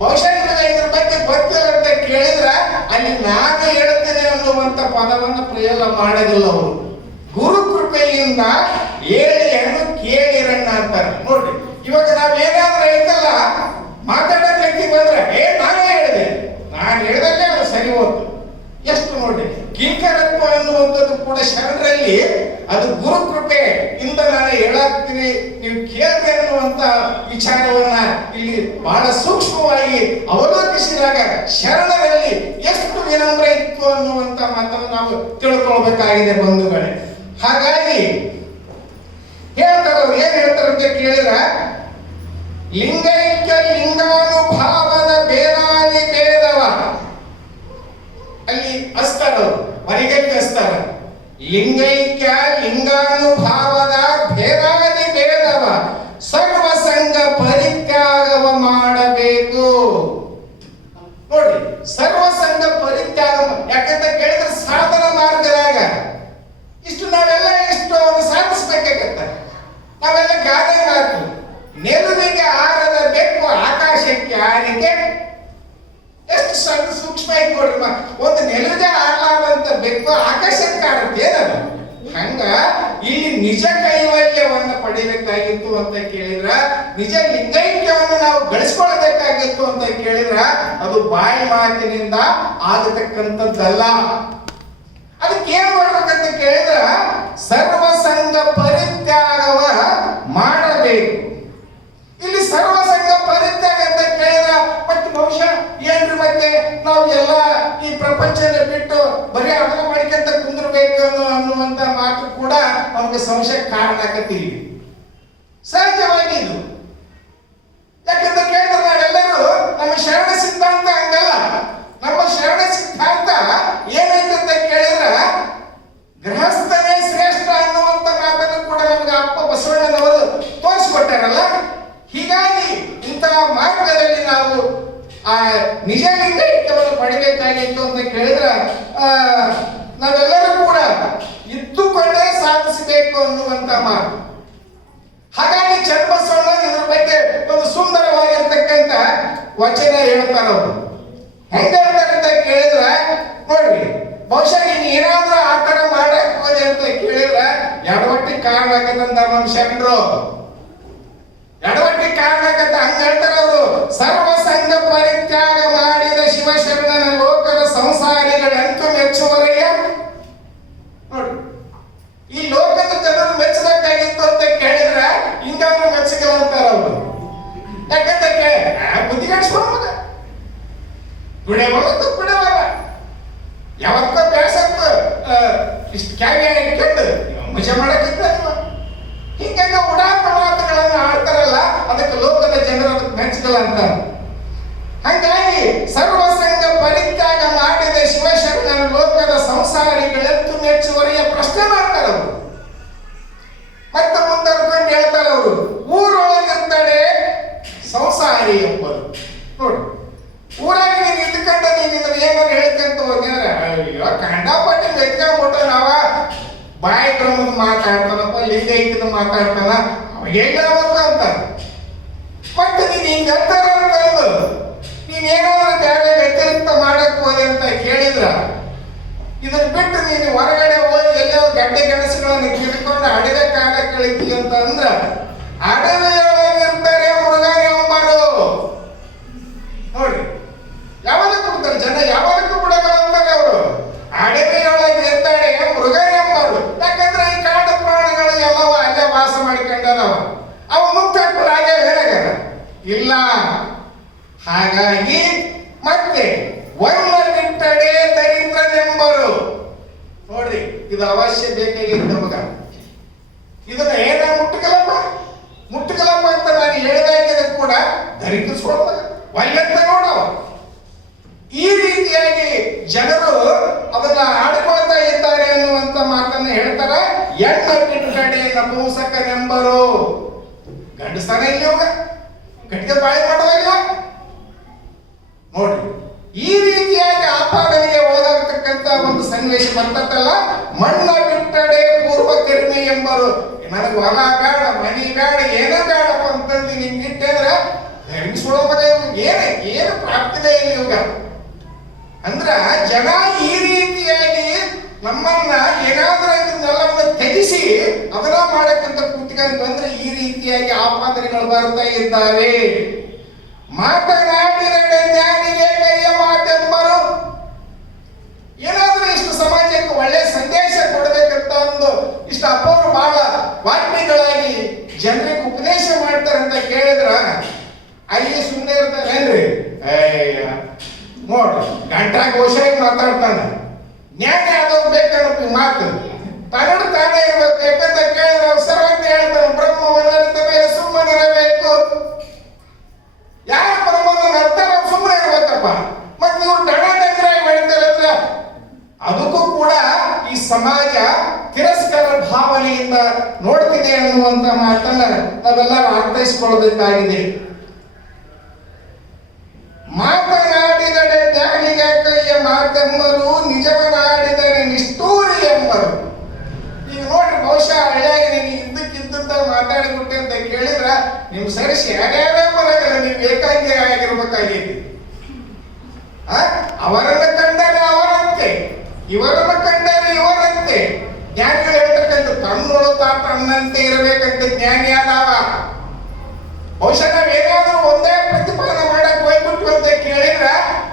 ಬಹುಶಃ ಇದ್ರ ಬಗ್ಗೆ ಗೊತ್ತಿಲ್ಲ ಅಂತ ಕೇಳಿದ್ರ ಅಲ್ಲಿ ನಾನು ಹೇಳ್ತೇನೆ ಅನ್ನುವಂತ ಪದವನ್ನು ಪ್ರಯೋಗ ಮಾಡೋದಿಲ್ಲ ಅವರು. ಗುರು ಕೃಪೆಯಿಂದ ಹೇಳಿಯನ್ನು ಕೇಳಿರಣ್ಣ ಅಂತಾರೆ. ನೋಡ್ರಿ, ಇವಾಗ ನಾವೇನಾದ್ರೂ ಐತಲ್ಲ ಮಾತಾಡೋದಕ್ಕೆ ಬಂದ್ರೆ ನಾನೇ ಹೇಳಿದೆ, ನಾನು ಹೇಳಿದಲ್ಲೇ ಅದು ಸರಿ ಹೋಯ್ತು. ಎಷ್ಟು ನೋಡಿ ಕಿಂಕರತ್ವ ಅನ್ನುವಂಥದ್ದು ಕೂಡ ಶರಣರಲ್ಲಿ ಅದು ಗುರು ಕೃಪೆ ಇಂದ ನಾನು ಹೇಳಾಕ್ತೀನಿ, ನೀವು ಕೇಳ್ರಿ ಅನ್ನುವಂತ ವಿಚಾರವನ್ನ ಇಲ್ಲಿ ಬಹಳ ಸೂಕ್ಷ್ಮವಾಗಿ ಅವಲೋಕಿಸಿದಾಗ ಶರಣರಲ್ಲಿ ಎಷ್ಟು ವಿನಮ್ರ ಇತ್ತು ಅನ್ನುವಂತ ಮಾತನ್ನು ನಾವು ತಿಳ್ಕೊಳ್ಬೇಕಾಗಿದೆ ಬಂಧುಗಳೇ. ಹಾಗಾಗಿ ಹೇಳ್ತಾರೆ, ಏನ್ ಹೇಳ್ತಾರೆ ಅಂತ ಕೇಳಿದ್ರ, ಲಿಂಗೈಕ್ಯ ಲಿಂಗಾನುಭಾವದ ಭೇದಾದಿ ಭೇದವ ಅಲ್ಲಿ ಹಸ್ತಾರ, ಮರಿಗೈಕ್ಯ ಹಸ್ತಾರ. ಲಿಂಗೈಕ್ಯ ಲಿಂಗಾನುಭಾವದ ಭೇದಾದಿ ಭೇದವ ಸರ್ವಸಂಗ ಪರಿತ್ಯಾಗವ ಮಾಡಬೇಕು. ನೋಡಿ, ಸರ್ವಸಂಗ ಪರಿತ್ಯಾಗ ಯಾಕಂತ ಕೇಳಿದ್ರೆ ಸಾಧನ ಮಾರ್ಗದಾಗ ಇಷ್ಟು ನಾವೆಲ್ಲ ಇಷ್ಟು ಸಾಧಿಸ್ಬೇಕಾಗತ್ತ. ನಾವೆಲ್ಲ ಗಾದೆ ಮಾತು, ನೆಲುವಿಗೆ ಆರದ ಬೆಕ್ಕು ಆಕಾಶಕ್ಕೆ ಆರಿದೆ. ಎಷ್ಟು ಸಣ್ಣ ಸೂಕ್ಷ್ಮ ಆಗಿ ನೋಡ್ರಿ, ಒಂದು ನೆಲುವಿಗೆ ಆರ್ಲಾರ್ದಂತ ಬೆಕ್ಕು ಆಕಾಶಕ್ಕೆ ಆರುತ್ತೆ ಏನಲ್ಲ. ಹಂಗ ಇಲ್ಲಿ ನಿಜ ಕೈವಲ್ಯವನ್ನು ಪಡಿಬೇಕಾಗಿತ್ತು ಅಂತ ಕೇಳಿದ್ರ, ನಿಜ ಲಿಂಗೈಕ್ಯವನ್ನು ನಾವು ಗಳಿಸ್ಕೊಳ್ಬೇಕಾಗಿತ್ತು ಅಂತ ಕೇಳಿದ್ರ ಅದು ಬಾಯಿ ಮಾತಿನಿಂದ ಆಗತಕ್ಕಂಥದ್ದಲ್ಲ. ಅದಕ್ಕೆ ಏನ್ ಮಾಡ್ಬೇಕಂತ ಕೇಳಿದ್ರ ಸರ್ವಸಂಗ ಪರಿತ್ಯಾಗವ ಮಾಡಬೇಕು. ಇಲ್ಲಿ ಸರ್ವಸಂಗ ಪರಿತ್ಯಾಗ ಅಂತ ಕೇಳಿದ್ರ ಮತ್ತೆ ಬಹುಶಃ ಏನ್ರಿ ಮತ್ತೆ ನಾವು ಎಲ್ಲ ಈ ಪ್ರಪಂಚನ ಬಿಟ್ಟು ಬರೀ ಅಮಲ ಮಾಡಿಕೊಂತ ಕುಂದ್ರಬೇಕು ಅನ್ನುವಂತ ಮಾತು ಕೂಡ ನಮ್ಗೆ ಸಂಶಯ ಕಾರಣ ಆಗತ್ತೀವಿ. ಸಹಜವಾಗಿ ಇದು ಯಾಕಂತ ಕೇಳಿದ್ರೆ ನಾವೆಲ್ಲರೂ ನಮ್ಮ ಶರಣ ಸಿದ್ಧಾಂತ ಹಂಗಲ್ಲ. ನಮ್ಮ ಶರಣ ಸಿದ್ಧಾಂತ ಏನೈತಂತ ಕೇಳಿದ್ರ ಗೃಹಸ್ಥನೇ ಶ್ರೇಷ್ಠ ಅನ್ನುವಂತ ಮಾತನ್ನು ಕೂಡ ನಮ್ಗೆ ಅಪ್ಪ ಬಸವಣ್ಣನವರು ತೋರಿಸ್ಕೊಟ್ಟಾರಲ್ಲ. ಹೀಗಾಗಿ ಇಂತಹ ಮಾರ್ಗದಲ್ಲಿ ನಾವು ಆ ನಿಜ ಲಿಂಗೈಕ್ಯವನ್ನು ಪಡಿಬೇಕಾಗಿತ್ತು ಅಂತ ಕೇಳಿದ್ರೆ ನಾವೆಲ್ಲರೂ ಕೂಡ ಇದ್ದುಕೊಂಡೇ ಸಾಧಿಸಬೇಕು ಅನ್ನುವಂತ ಮಾತು. ಹಾಗಾಗಿ ಚನ್ನಬಸವಣ್ಣ ಇದ್ರ ಬಗ್ಗೆ ಒಂದು ಸುಂದರವಾಗಿರ್ತಕ್ಕಂಥ ವಚನ ಹೇಳ್ತಾರ. ಅವರು ಹೆಂಗ ಹೇಳ್ತಾರೆ ಅಂತ ಕೇಳಿದ್ರೆ ನೋಡ್ರಿ, ಬಹುಶಃ ನೀನ್ ಏನಾದ್ರೂ ಆ ತರ ಮಾಡಕ್ ಹೋದೆ ಅಂತ ಕೇಳಿದ್ರೆ ಎಡವಟ್ಟಿಗೆ ಕಾರಣ ಆಗತ್ತಂತ ನಮ್ಮ ಶರಣರು. ಎಡವಟ್ಟಿಗೆ ಕಾರಣ ಆಗತ್ತ ಹಂಗ ಹೇಳ್ತಾರ ಅವರು. ಸರ್ವಸಂಗ ಪರಿತ್ಯಾಗ ಮಾಡಿದ ಶಿವಶರಣನ ಲೋಕದ ಸಂಸಾರಿಗಳಂತೂ ಮೆಚ್ಚುವರೆಯ. ನೋಡಿ, ಈ ಲೋಕದ ಜನರು ಮೆಚ್ಚಬೇಕಾಗಿತ್ತು ಅಂತ ಕೇಳಿದ್ರೆ ಹಿಂಗಾದ್ರೂ ಮೆಚ್ಚಗಲ್ಲ ಅಂತಾರ ಅವರು. ಯಾಕಂದ್ರೆ ಬುದ್ಧಿಗಡಿಸ್ಕೊಂಡ ಕುಡಿಯವಲ್ಲ ಕುಡಿಯವಲ್ಲ ಯಾವತ್ತೋ ಬೇಸತ್ತ ಇಷ್ಟು ಕ್ಯಾವಿಯ ಇಟ್ಕೊಂಡು ಮಜಾ ಮಾಡಕ್ಕಿಂತ ಹಿಂಗ ಉಡಾಪ ಮಾತುಗಳನ್ನು ಆಡ್ತಾರಲ್ಲ, ಅದಕ್ಕೆ ಲೋಕದ ಜನರು ಅದಕ್ಕೆ ಮೆಚ್ಚಗಲ್ಲ ಅಂತ. ಹಂಗಾಗಿ ಸರ್ವಸಂಗ ಪರಿತ್ಯಾಗ ಮಾಡಿದ ಶಿವಶರಣನ ಲೋಕದ ಸಂಸಾರಿಗಳೆಂತೂ ಮೆಚ್ಚುವರ ಇಲ್ಲ. ಹಾಗಾಗಿ ಮತ್ತೆ ವರ್ಣ ಬಿಟ್ಟಡೆ ದರಿದ್ರನೆಂಬರು. ನೋಡ್ರಿ, ಇದು ಅವಶ್ಯ ಬೇಕಾಗಿದೆ ನಮಗ. ಇದನ್ನ ಏನ ಮುಟ್ಟಕಲಪ್ಪ ಅಂತ ನಾನು ಹೇಳಿದಾಗ ಕೂಡ ಧರಿಕಿಸ್ಕೊಳ್ತ ಒಳ್ಳೆಂತ ನೋಡವ. ಈ ರೀತಿಯಾಗಿ ಜನರು ಅದನ್ನ ಆಡ್ಕೊಳ್ತಾ ಇದ್ದಾರೆ ಅನ್ನುವಂತ ಮಾತನ್ನ ಹೇಳ್ತಾರ. ಎಣ್ಣ ಬಿಟ್ಟಡೆ ನಪುಂಸಕನೆಂಬರು. ಗಂಡಸನ ಇಲ್ಲಿ ಹೋಗ ಗಟ್ಟಿಗೆ ಬಾಳೆ ಮಾಡುವಾಗ ನೋಡ್ರಿ, ಈ ರೀತಿಯಾಗಿ ಆಪಾದನೆಗೆ ಒಳಗಾಗತಕ್ಕಂತ ಒಂದು ಸನ್ನಿವೇಶ ಬರ್ತದಲ್ಲ. ಮಣ್ಣ ಬಿಟ್ಟಡೆ ಪೂರ್ವ ಕರ್ಮಿ ಎಂಬರು. ನನಗೆ ಹೊಲ ಬೇಡ, ಮನಿ ಬೇಡ, ಏನೋ ಬೇಡಪ್ಪ ಅಂತಂದು ನಿಮ್ಗಿಟ್ಟೆ ಅಂದ್ರೆ ಧರ್ಮಿಸ್ಕೊಳ್ಳೋ ಮಗ ಏನು ಪ್ರಾಪ್ತಿದೆ ಇಲ್ಲ ಇವಾಗ. ಅಂದ್ರ ಜನ ಈ ರೀತಿಯಾಗಿ ನಮ್ಮನ್ನ ಏನಾದ್ರೂ ಇದನ್ನೆಲ್ಲವನ್ನ ತ್ಯಜಿಸಿ ಅದನ್ನ ಮಾಡಕ್ಕಂತ ಕೂತ್ಕೊಂಡು ಬಂದ್ರೆ ಈ ರೀತಿಯಾಗಿ ಆಪಾದನೆಗಳು ಬರ್ತಾ ಇದ್ದಾವೆ. ಮಾತನಾಡಿದರೆ ಜ್ಞಾನಿಗೆ ಕೈಯ ಮಾತೆಂಬರು. ಏನಾದ್ರೂ ಇಷ್ಟು ಸಮಾಜಕ್ಕೆ ಒಳ್ಳೆ ಸಂದೇಶ ಕೊಡಬೇಕಂತ ಒಂದು ಇಷ್ಟು ಅಪೂರ್ವ ಬಹಳ ವಾಕ್ಯಗಳಾಗಿ ಜನರಿಗೆ ಉಪದೇಶ ಮಾಡ್ತಾರೆ ಅಂತ ಕೇಳಿದ್ರ ಅಲ್ಲಿ ಸುಮ್ಮನೆ ಇರ್ತಾರೇನ್ರಿ? ನೋಡ್ರಿ, ಗಂಟಾಗ ಹೋಶಾಗಿ ಮಾತಾಡ್ತಾನ. ಜ್ಞಾನಿ ಆದವ್ರು ಬೇಕನ್ನೋ ಮಾತು ತಗಡು ತಾನೇ ಇರ್ಬೇಕು. ಯಾಕಂತ ಕೇಳಿದ್ರೆ ಅವಸರ ಅಂತ ಹೇಳ್ತಾನೆ. ಬ್ರಹ್ಮವನ್ನರಿತ ಮೇಲೆ ಸುಮ್ಮನಿರಬೇಕು. ಯಾರ ಬ್ರಹ್ಮನ ಅರ್ಥ ಸುಮ್ಮನೆ ಇರ್ಬೇಕಪ್ಪ. ಮತ್ತೆ ಇವ್ರು ಡಂಗರಾಗಿ ಬೆಳಿತಾರೆ ಅಂದ್ರೆ ಅದಕ್ಕೂ ಕೂಡ ಈ ಸಮಾಜ ತಿರಸ್ಕಾರ ಭಾವನೆಯಿಂದ ನೋಡ್ತಿದೆ ಅನ್ನುವಂತ ಮಾತನ್ನ ನಾವೆಲ್ಲರೂ ಅರ್ಥೈಸಿಕೊಳ್ಳಬೇಕಾಗಿದೆ. ಮಾತನಾಡಿದರೆ ಜ್ಞಾನಿಗೆ ಕೈಯ ಮಾತೆಂಬರು, ನಿಜವನಾಡಿದರೆ ನಿಷ್ಠೂರಿ ಎಂಬರು. ಈಗ ನೋಡ್ರಿ, ಬಹುಶಃ ಹಳ್ಳಿಯಾಗಿ ನೀನು ಇದ್ದಕ್ಕಿದ್ದಂತ ಮಾತಾಡಿಬಿಟ್ಟೆ ಅಂತ ಕೇಳಿದ್ರ ನಿಮ್ ಸರಿಸಿ ಯಾರ್ಯಾರೇ ಬರಲ್ಲ, ನೀವು ಏಕಾಂಗಿ ಆಗಿರ್ಬೇಕಾಗೈತಿ. ಅವರನ್ನ ಕಂಡರೆ ಅವರಂತೆ, ಇವರನ್ನ ಕಂಡರೆ ಇವರಂತೆ. ಜ್ಞಾನಿಗಳು ಹೇಳ್ತಕ್ಕಂಥ ತನ್ನೋಳು ತನ್ನಂತೆ ಇರಬೇಕಂತ ಜ್ಞಾನಿ ಆದವ. ಬಹುಶಃ ನಾವೇನಾದ್ರೂ ಒಂದೇ ಪ್ರತಿಪಾದನೆ ಮಾಡಕ್ ಹೋಗ್ಬಿಟ್ವಿ ಅಂತ ಕೇಳಿದ್ರ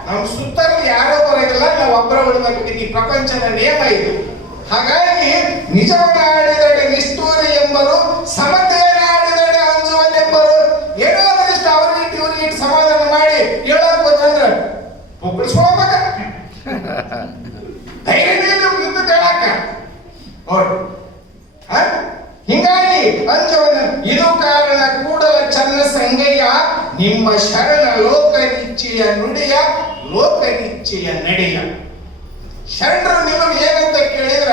ನಮ್ ಸುತ್ತರಲ್ಲಿ ಯಾರೋ ಬರೋದಿಲ್ಲ, ನಾವು ಒಬ್ಬರ ಬಿಡ್ಬೇಕು. ಈ ಪ್ರಪಂಚದ ನಿಯಮ ಇದು. ಹಾಗಾಗಿ ನಿಜವನ್ನಾಡಿದಡೆ ನಿಷ್ಠೂರಿ ಎಂಬರು, ಸಮತೆಯನ್ನಾಡಿದಡೆ ಅಂಜುವನೆಂಬರು. ಏನಾದ್ರೂ ಇಷ್ಟ ಅವ್ರಿಗಿಟ್ಟು ಇವ್ರಿಗಿಟ್ಟು ಸಮಾಧಾನ ಮಾಡಿ ಹೇಳಕ್ ಹೋದಂದ್ರ ಪುಕ್ಕಳಿಸ್ಕೊಳ್ಬೇಕ. ಧೈರ್ಯನೇ ಇದ್ದು ಹೇಳಾಕ ನೋಡ್ರಿ. ಹಿಂಗಾಗಿ ಅಂಜವನ ಇದು ಕಾರಣ ಕೂಡಲ ಚನ್ನ ಸಂಗಯ್ಯ, ನಿಮ್ಮ ಶರಣ ಲೋಕನಿಚ್ಛೆಯ ನುಡಿಯ ಲೋಕನಿಚ್ಛೆಯ ನಡೆಯ. ಶರಣರು ನಿಮಗೆ ಏನಂತ ಕೇಳಿದ್ರ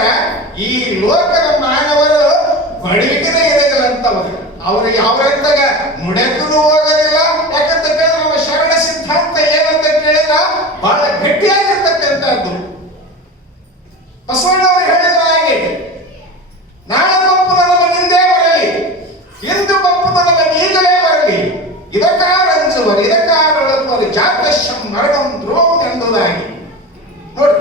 ಈ ಲೋಕದ ಮಾನವರು ಬಡವಿಕೆನೇ ಇರೋದಿಲ್ಲ ಅಂತವ್ರು. ಅವ್ರಿಗೆ ಅವರಂತಾಗ ನುಡಕ್ಕೂ ಹೋಗೋದಿಲ್ಲ. ಯಾಕಂತ ಕೇಳಿದ್ರೆ ನಮ್ಮ ಶರಣ ಸಿದ್ಧಾಂತ ಏನಂತ ಕೇಳಿದ್ರ ಬಹಳ ಗಟ್ಟಿಯಾಗಿರ್ತಕ್ಕಂಥದ್ದು. ಬಸವಣ್ಣವರು ಹೇಳಿದ ಹಾಗೆ ನಾಳೆ ಬಪ್ಪುದ ನಮಗೆ ಹಿಂದೆ ಬರಲಿ, ಇಂದು ಬಪ್ಪುದ ನಮಗೆ ಈಗಲೇ ಬರಲಿ, ಇದಕ್ಕಾರಂಜುವರು ಇದಕ್ಕಾರಳವರು ಜಾತಶಂ ಮರಣಂ ಧ್ರುವಂ ಎಂಬುದಾಗಿ. ನೋಡಿ,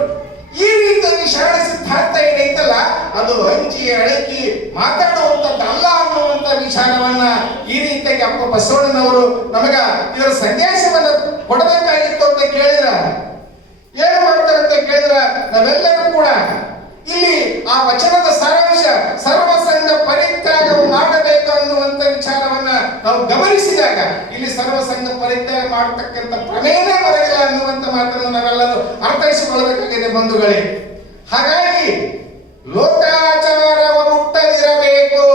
ಈ ರೀತಿಯಾಗಿ ಶರಣ ಸಿದ್ಧಾಂತ ಏನೈತಲ್ಲ ಅದು ಹಂಚಿ ಅಡಕಿ ಮಾತಾಡುವಂಥದ್ದು ಅಲ್ಲ ಅನ್ನುವಂಥ ವಿಚಾರವನ್ನ ಈ ರೀತಿಯಾಗಿ ಅಪ್ಪ ಬಸವಣ್ಣನವರು ನಮಗ ಇದರ ಸಂದೇಶವನ್ನ ಕೊಡಬೇಕಾಗಿತ್ತು ಅಂತ ಕೇಳಿದ್ರ ಏನು ಮಾಡ್ತಾರೆ ಅಂತ ಕೇಳಿದ್ರ ನಾವೆಲ್ಲರೂ ಕೂಡ ಇಲ್ಲಿ ಆ ವಚನದ ಸಾರಾಂಶ ಸರ್ವಸಂಗ ಪರಿತ್ಯಾಗ ಮಾಡಬೇಕು ಅನ್ನುವಂಥ ವಿಚಾರವನ್ನ ನಾವು ಗಮನಿಸಿದಾಗ ಇಲ್ಲಿ ಸರ್ವಸಂಗ ಪರಿತ್ಯಾಗ ಮಾಡತಕ್ಕಂಥ ಪ್ರಮೇಯನೇ ಬರಲಿಲ್ಲ ಅನ್ನುವಂಥ ಮಾತನ್ನು ನಾವೆಲ್ಲರೂ ಅರ್ಥೈಸಿಕೊಳ್ಳಬೇಕಾಗಿದೆ ಬಂಧುಗಳೇ. ಹಾಗಾಗಿ ಲೋಕಾಚಾರವ ಮುಟ್ಟದಿರಬೇಕು.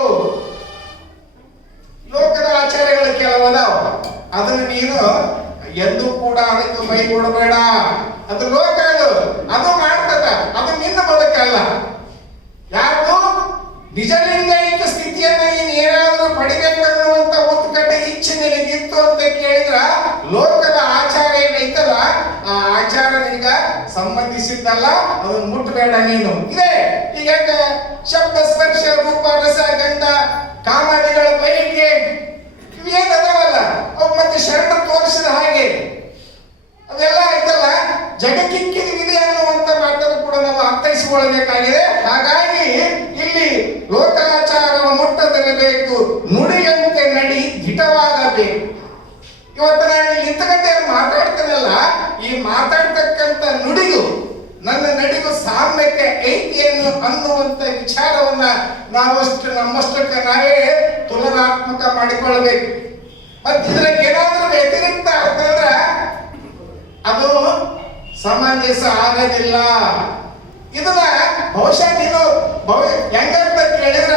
ಲೋಕದ ಆಚಾರಗಳು ಕೆಲವದಾವ, ಅದನ್ನು ನೀನು ಎಂದೂ ಕೂಡ ಅದಕ್ಕೆ ಮೈ ಕೊಡಬೇಡ. ಅದು ಲೋಕ, ಅದು ಮಾಡ್ತದ, ಅದು ನಿನ್ನ ಬದುಕಲ್ಲ. ಯಾರು ನಿಜಲಿಂಗೈಕ ಸ್ಥಿತಿಯನ್ನ ನೀನು ಏನಾದರೂ ಪಡಿಬೇಕನ್ನುವಂತ ಉತ್ಕಟ ಇಚ್ಛೆ ನಿನಗಿತ್ತು ಅಂತ ಕೇಳಿದ್ರ ಲೋಕದ ಆಚಾರ ಏನೈತಲ್ಲ ಆ ಆಚಾರ ನಿನಗ ಸಂಬಂಧಿಸಿದ್ದಲ್ಲ, ಅದನ್ನು ಮುಟ್ಟಬೇಡ ನೀನು. ಇದೆ ಈಗ ಶಬ್ದ ಸ್ಪರ್ಶ ರೂಪ ರಸ ಗಂಧ ಕಾಮಾದಿಗಳ ಬಯಕೆ ಇವೇನದವಲ್ಲ ಅವು ಮತ್ತೆ ಶರಣ ತೋರಿಸಿದ ಹಾಗೆ ಅದೆಲ್ಲ ಆಯ್ತಲ್ಲ ಜಗಕ್ಕಿಕ್ಕಿದೆ ಅನ್ನುವಂತ ಮಾತನ್ನು ಕೂಡ ನಾವು ಅರ್ಥೈಸಿಕೊಳ್ಳಬೇಕಾಗಿದೆ. ಹಾಗಾಗಿ ಇಲ್ಲಿ ಲೋಕಾಚಾರವ ಮುಟ್ಟದಿರಬೇಕು, ನುಡಿಯಂತೆ ನಡಿ ದಿಟವಾಗಬೇಕು. ಇವತ್ತು ನಾನು ಇಂತಕಂತೆ ಮಾತಾಡ್ತೇನಲ್ಲ, ಈ ಮಾತಾಡ್ತಕ್ಕಂಥ ನುಡಿಗೂ ನನ್ನ ನಡಿಗೂ ಸಾಮ್ಯತೆ ಐತಿ ಅನ್ನುವಂತ ವಿಚಾರವನ್ನ ನಾವಷ್ಟು ನಮ್ಮಷ್ಟಕ್ಕೆ ನಾವೇ ತುಲನಾತ್ಮಕ ಮಾಡಿಕೊಳ್ಳಬೇಕು. ಮತ್ತೆ ಇದ್ರಾಗ ಏನಾದ್ರೂ ಸಾಧಿಸಲಾಗದಿಲ್ಲ. ಇದನ್ನ ಬಹುಶಃ ನೀನು ಹೆಂಗಂತ ಕೇಳಿದ್ರ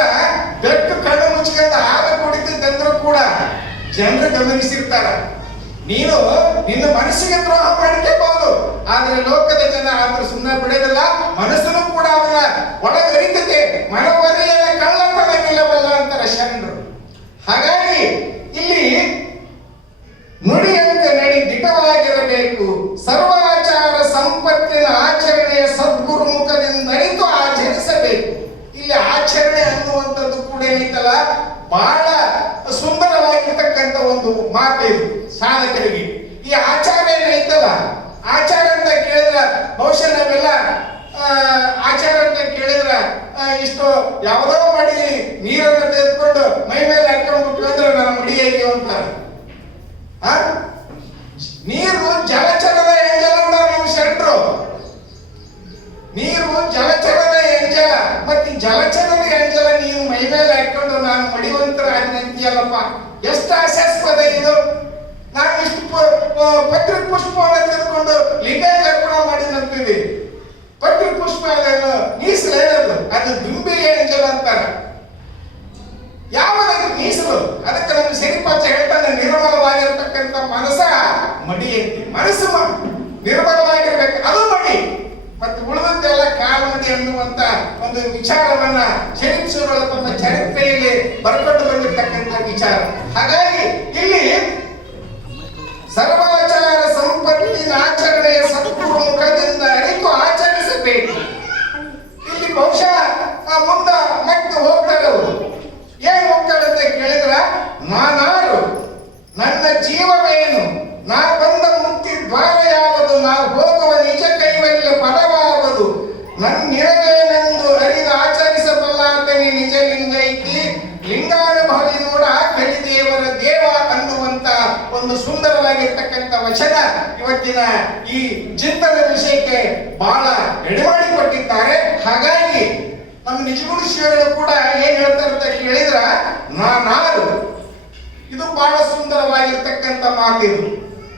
ಬೆಟ್ಟು ಕಣ್ಣು ಮುಚ್ಚಿಕೊಂಡು ಹಾಲು ಕುಡಿತಿದ್ದಂದ್ರೂ ಕೂಡ ಜನರು ಗಮನಿಸಿರ್ತಾರ. ನೀನು ನಿನ್ನ ಮನಸ್ಸಿಗೆ ದ್ರೋಹ ಮಾಡ್ಕೋಬಹುದು, ಆದ್ರೆ ಲೋಕದ ಜನ ಆದ್ರೂ ಸುಮ್ಮನೆ ಬಿಡೋದಿಲ್ಲ. ಮನಸ್ಸನ್ನು ಕೂಡ ಅವನ ಒಳಗರಿತದೆ. ಮನವರಿಯದ ಕಳ್ಳತನ ನಿಲ್ಲವಲ್ಲ ಅಂತಾರ ಶರಣರು. ಹಾಗಾಗಿ ಇಲ್ಲಿ ನುಡಿಯಂತೆ ನಡಿ ದಿಟವಾಗಿರಬೇಕು. ಸರ್ವಾಚಾರ ಸಂಪತ್ತಿನ ಆಚರಣೆಯ ಸದ್ಗುರು ಮುಖದಿಂದ ಅರಿತು ಆಚರಿಸಬೇಕು. ಇಲ್ಲಿ ಆಚರಣೆ ಅನ್ನುವಂಥದ್ದು ಕೂಡ ಏನೈತಲ್ಲ ಬಹಳ ಸುಂದರವಾಗಿರ್ತಕ್ಕಂಥ ಒಂದು ಮಾತು ಇದು ಸಾಧಕರಿಗೆ. ಈ ಆಚಾರ ಏನೈತಲ್ಲ, ಆಚಾರ ಅಂತ ಕೇಳಿದ್ರ ಬಹುಶಃ ನಾವೆಲ್ಲ ಆಚಾರ ಅಂತ ಕೇಳಿದ್ರ ಇಷ್ಟು ಯಾವುದೋ ಮಾಡಿ ನೀರನ್ನು ತೆಗೆದುಕೊಂಡು ಮೈ ಮೇಲೆ ಹಾಕೊಂಡು ಅಂದ್ರೆ ನನ್ನ ಮುಡಿಯಾಗಿ ಅಂತಾರೆ. ನೀರು ಜಲಚರದ ಎಂಜಲ ನಮ್ಮ ಶೆಟ್ರು. ನೀರು ಜಲಚರದ ಎಂಜಲ. ಮತ್ತೆ ಜಲಚರದ ಎಂಜಲ ನೀವು ಮೈ ಮೇಲೆ ಹಾಕೊಂಡು ನಾನು ಮಡಿವಂತರ ಅಂತೀಯಲ್ಲಪ್ಪ, ಎಷ್ಟು ಹಾಸ್ಯಾಸ್ಪದ ಇದು. ನಾನು ಇಷ್ಟು ಪತ್ರಿ ಪುಷ್ಪವನ್ನು ತೆಗೆದುಕೊಂಡು ಲಿಂಗಾಯ ಅರ್ಪಣ ಮಾಡಿದಂತೀವಿ. ಪತ್ರಿ ಪುಷ್ಪ ಅದನ್ನು ಮೀಸಲೇನದು, ಅದು ದುಂಬಿಗೆ ಎಂಜಲ ಅಂತಾರ. ಯಾವಾಗ ಮೀಸಲು? ಅದಕ್ಕೆ ನಮ್ಮ ಸಿರಿಪಾಚ ಹೇಳ್ತಾನೆ, ನಿರ್ಮಲವಾಗಿರ್ತಕ್ಕಂಥ ಮನಸ್ಸ ಮಡಿ ಅಂತಿ. ಮನಸ್ಸು ನಿರ್ಮಲವಾಗಿರ್ಬೇಕು, ಅದು ಮಡಿ. ಮತ್ತೆ ಉಳಿದಂತೆಲ್ಲ ಕಾಲಮಡಿ ಅನ್ನುವಂತ ಒಂದು ವಿಚಾರವನ್ನ ಶರೀಫ್ಸೂರೊಳ ತಮ್ಮ ಚರಿತ್ರೆಯಲ್ಲಿ ಬರ್ಕೊಂಡು ಬಂದಿರ್ತಕ್ಕಂಥ ವಿಚಾರ. ಹಾಗಾಗಿ ಇಲ್ಲಿ ಸರ್ವಾಚಾರ ಸಂಪತ್ತಿನ ಆಚರಣೆಯ ಸದ್ಗುರು ಮುಖದಿಂದ ಅರಿತು ಆಚರಿಸಬೇಕು. ಇಲ್ಲಿ ಬಹುಶಃ ಮುಂದ ಮತ್ತೆ ಹೋಗ್ತಾರೆ ಅವರು. ಏನ್ ಹೋಗ್ತಾರೆ ಅಂತ ಕೇಳಿದ್ರ, ನಾನಾರು, ನನ್ನ ಜೀವವೇನು, ನಾ ಬಂದ ಮುಕ್ತಿ ದ್ವಾರ ಯಾವುದು, ನಾ ಹೋಗುವ ನಿಜ ಕೈವಲ್ಯ ಪದವಾಗುವುದು, ನನ್ನ ನಿರವೇನೆಂದು ಅರಿದು ಆಚರಿಸಬಲ್ಲಾತನೇ ನಿಜ ಲಿಂಗೈತಿ, ಲಿಂಗಾನುಭವಿ ನೋಡ ಕಲಿದೇವರ ದೇವ ಅನ್ನುವಂತ ಒಂದು ಸುಂದರವಾಗಿರ್ತಕ್ಕಂಥ ವಚನ ಇವತ್ತಿನ ಈ ಚಿಂತನ ವಿಷಯಕ್ಕೆ ಬಹಳ ಎಡೆಮಾಡಿಕೊಟ್ಟಿದ್ದಾರೆ. ಹಾಗಾಗಿ ನಮ್ಮ ನಿಜಗುಣ ಶಿವಗಳು ಕೂಡ ಏನ್ ಹೇಳ್ತಾರೆ ಅಂತ ಕೇಳಿದ್ರ, ನಾನಾರು, ಇದು ಬಹಳ ಸುಂದರವಾಗಿರ್ತಕ್ಕಂಥ ಮಾತಿದು.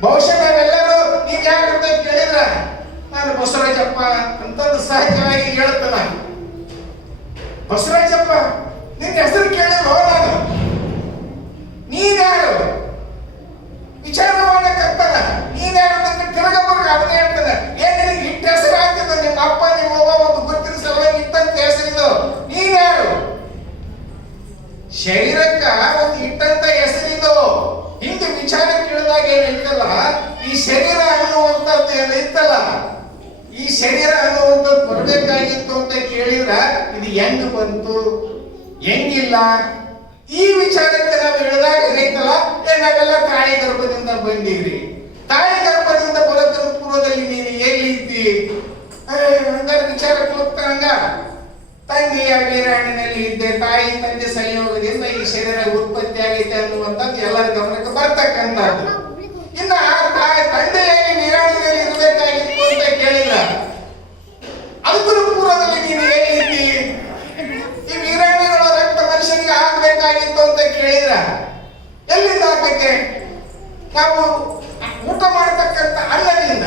ಬಹುಶಃ ನಾವೆಲ್ಲರೂ ನೀವ್ ಯಾರಂತ ಕೇಳಿದ್ರ ನಾನು ಬಸವರಾಜಪ್ಪ ಅಂತಂದು ಸಹಜವಾಗಿ ಹೇಳ್ತಾನ. ಬಸವರಾಜಪ್ಪ ನಿನ್ನ ಹೆಸರು ಕೇಳಿದ್ರು ನಾನು, ನೀನ್ಯಾರು ವಿಚಾರ ಮಾಡಕ್ಕಂತಾನ, ನೀನ್ಯಾರು ಅಂತ ತಿರುಗಬರ್ಗ ಅವನೇ ಹೇಳ್ತಾನೆ. ಏನ್ ನಿನಗೆ ಇಟ್ಟ ಹೆಸರು ಆಗ್ತದ, ನಿಮ್ಮ ಅಪ್ಪ ನಿಮ್ಮ ಅವ್ವ ಒಂದು ಗುರುತಿನ ಸಲುವಾಗಿ ಇಟ್ಟಂತ ಹೆಸರಿದು, ನೀನ್ಯಾರು? ಶರೀರಕ್ಕ ಒಂದು ಇಟ್ಟಂತ ಹೆಸರಿದು. ಹಿಂದೆ ವಿಚಾರ ಕೇಳಿದಾಗ ಏನಿತ್ತಲ್ಲ, ಈ ಶರೀರ ಅನ್ನುವಂಥದ್ದು ಏನಿತ್ತಲ್ಲ, ಈ ಶರೀರ ಅನ್ನುವಂಥದ್ದು ಬರಬೇಕಾಗಿತ್ತು ಅಂತ ಕೇಳಿದ್ರ ಇದು ಹೆಂಗ್ ಬಂತು, ಹೆಂಗಿಲ್ಲ, ಈ ವಿಚಾರಕ್ಕೆ ನಾವು ಹೇಳಿದಾಗ ಏನೈತಲ್ಲ, ನಾವೆಲ್ಲ ತಾಯಿ ಗರ್ಭದಿಂದ ಬಂದಿವ್ರಿ. ತಾಯಿ ಗರ್ಭದಿಂದ ಬರೋದ್ರ ಪೂರ್ವದಲ್ಲಿ ನೀನು ಎಲ್ಲಿದ್ದಿ ಹಂಗಾರೆ ವಿಚಾರಕ್ಕೆ ಹೋಗ್ತಾರಂಗ. ತಂದೆಯ ವೀರಾಣಿನಲ್ಲಿ ಇದ್ದೆ, ತಾಯಿ ತಂದೆ ಸಂಯೋಗದಿಂದ ಈ ಶರೀರ ಉತ್ಪತ್ತಿ ಆಗೈತೆ ಅನ್ನುವಂಥದ್ದು ಎಲ್ಲರ ಗಮನಕ್ಕೆ ಬರ್ತಕ್ಕಂಥದ್ದು. ಇನ್ನ ತಂದೆಯಾಗಿ ವೀರಾಣಿನಲ್ಲಿ ಇರಬೇಕಾಗಿತ್ತು ಅಂತ ಕೇಳಿದ್ರ ಅದಕ್ಕೂ ಪೂರ್ವದಲ್ಲಿ ನೀನು ಎಲ್ಲಿದ್ದಿ, ಈ ವೀರಾಣಿಗಳ ರಕ್ತ ಮನುಷ್ಯನಿಗೆ ಆಗ್ಬೇಕಾಗಿತ್ತು ಅಂತ ಕೇಳಿದ್ರ ಎಲ್ಲಿಂದ ಆಗಕ್ಕೆ? ನಾವು ಊಟ ಮಾಡತಕ್ಕಂಥ ಅನ್ನದಿಂದ,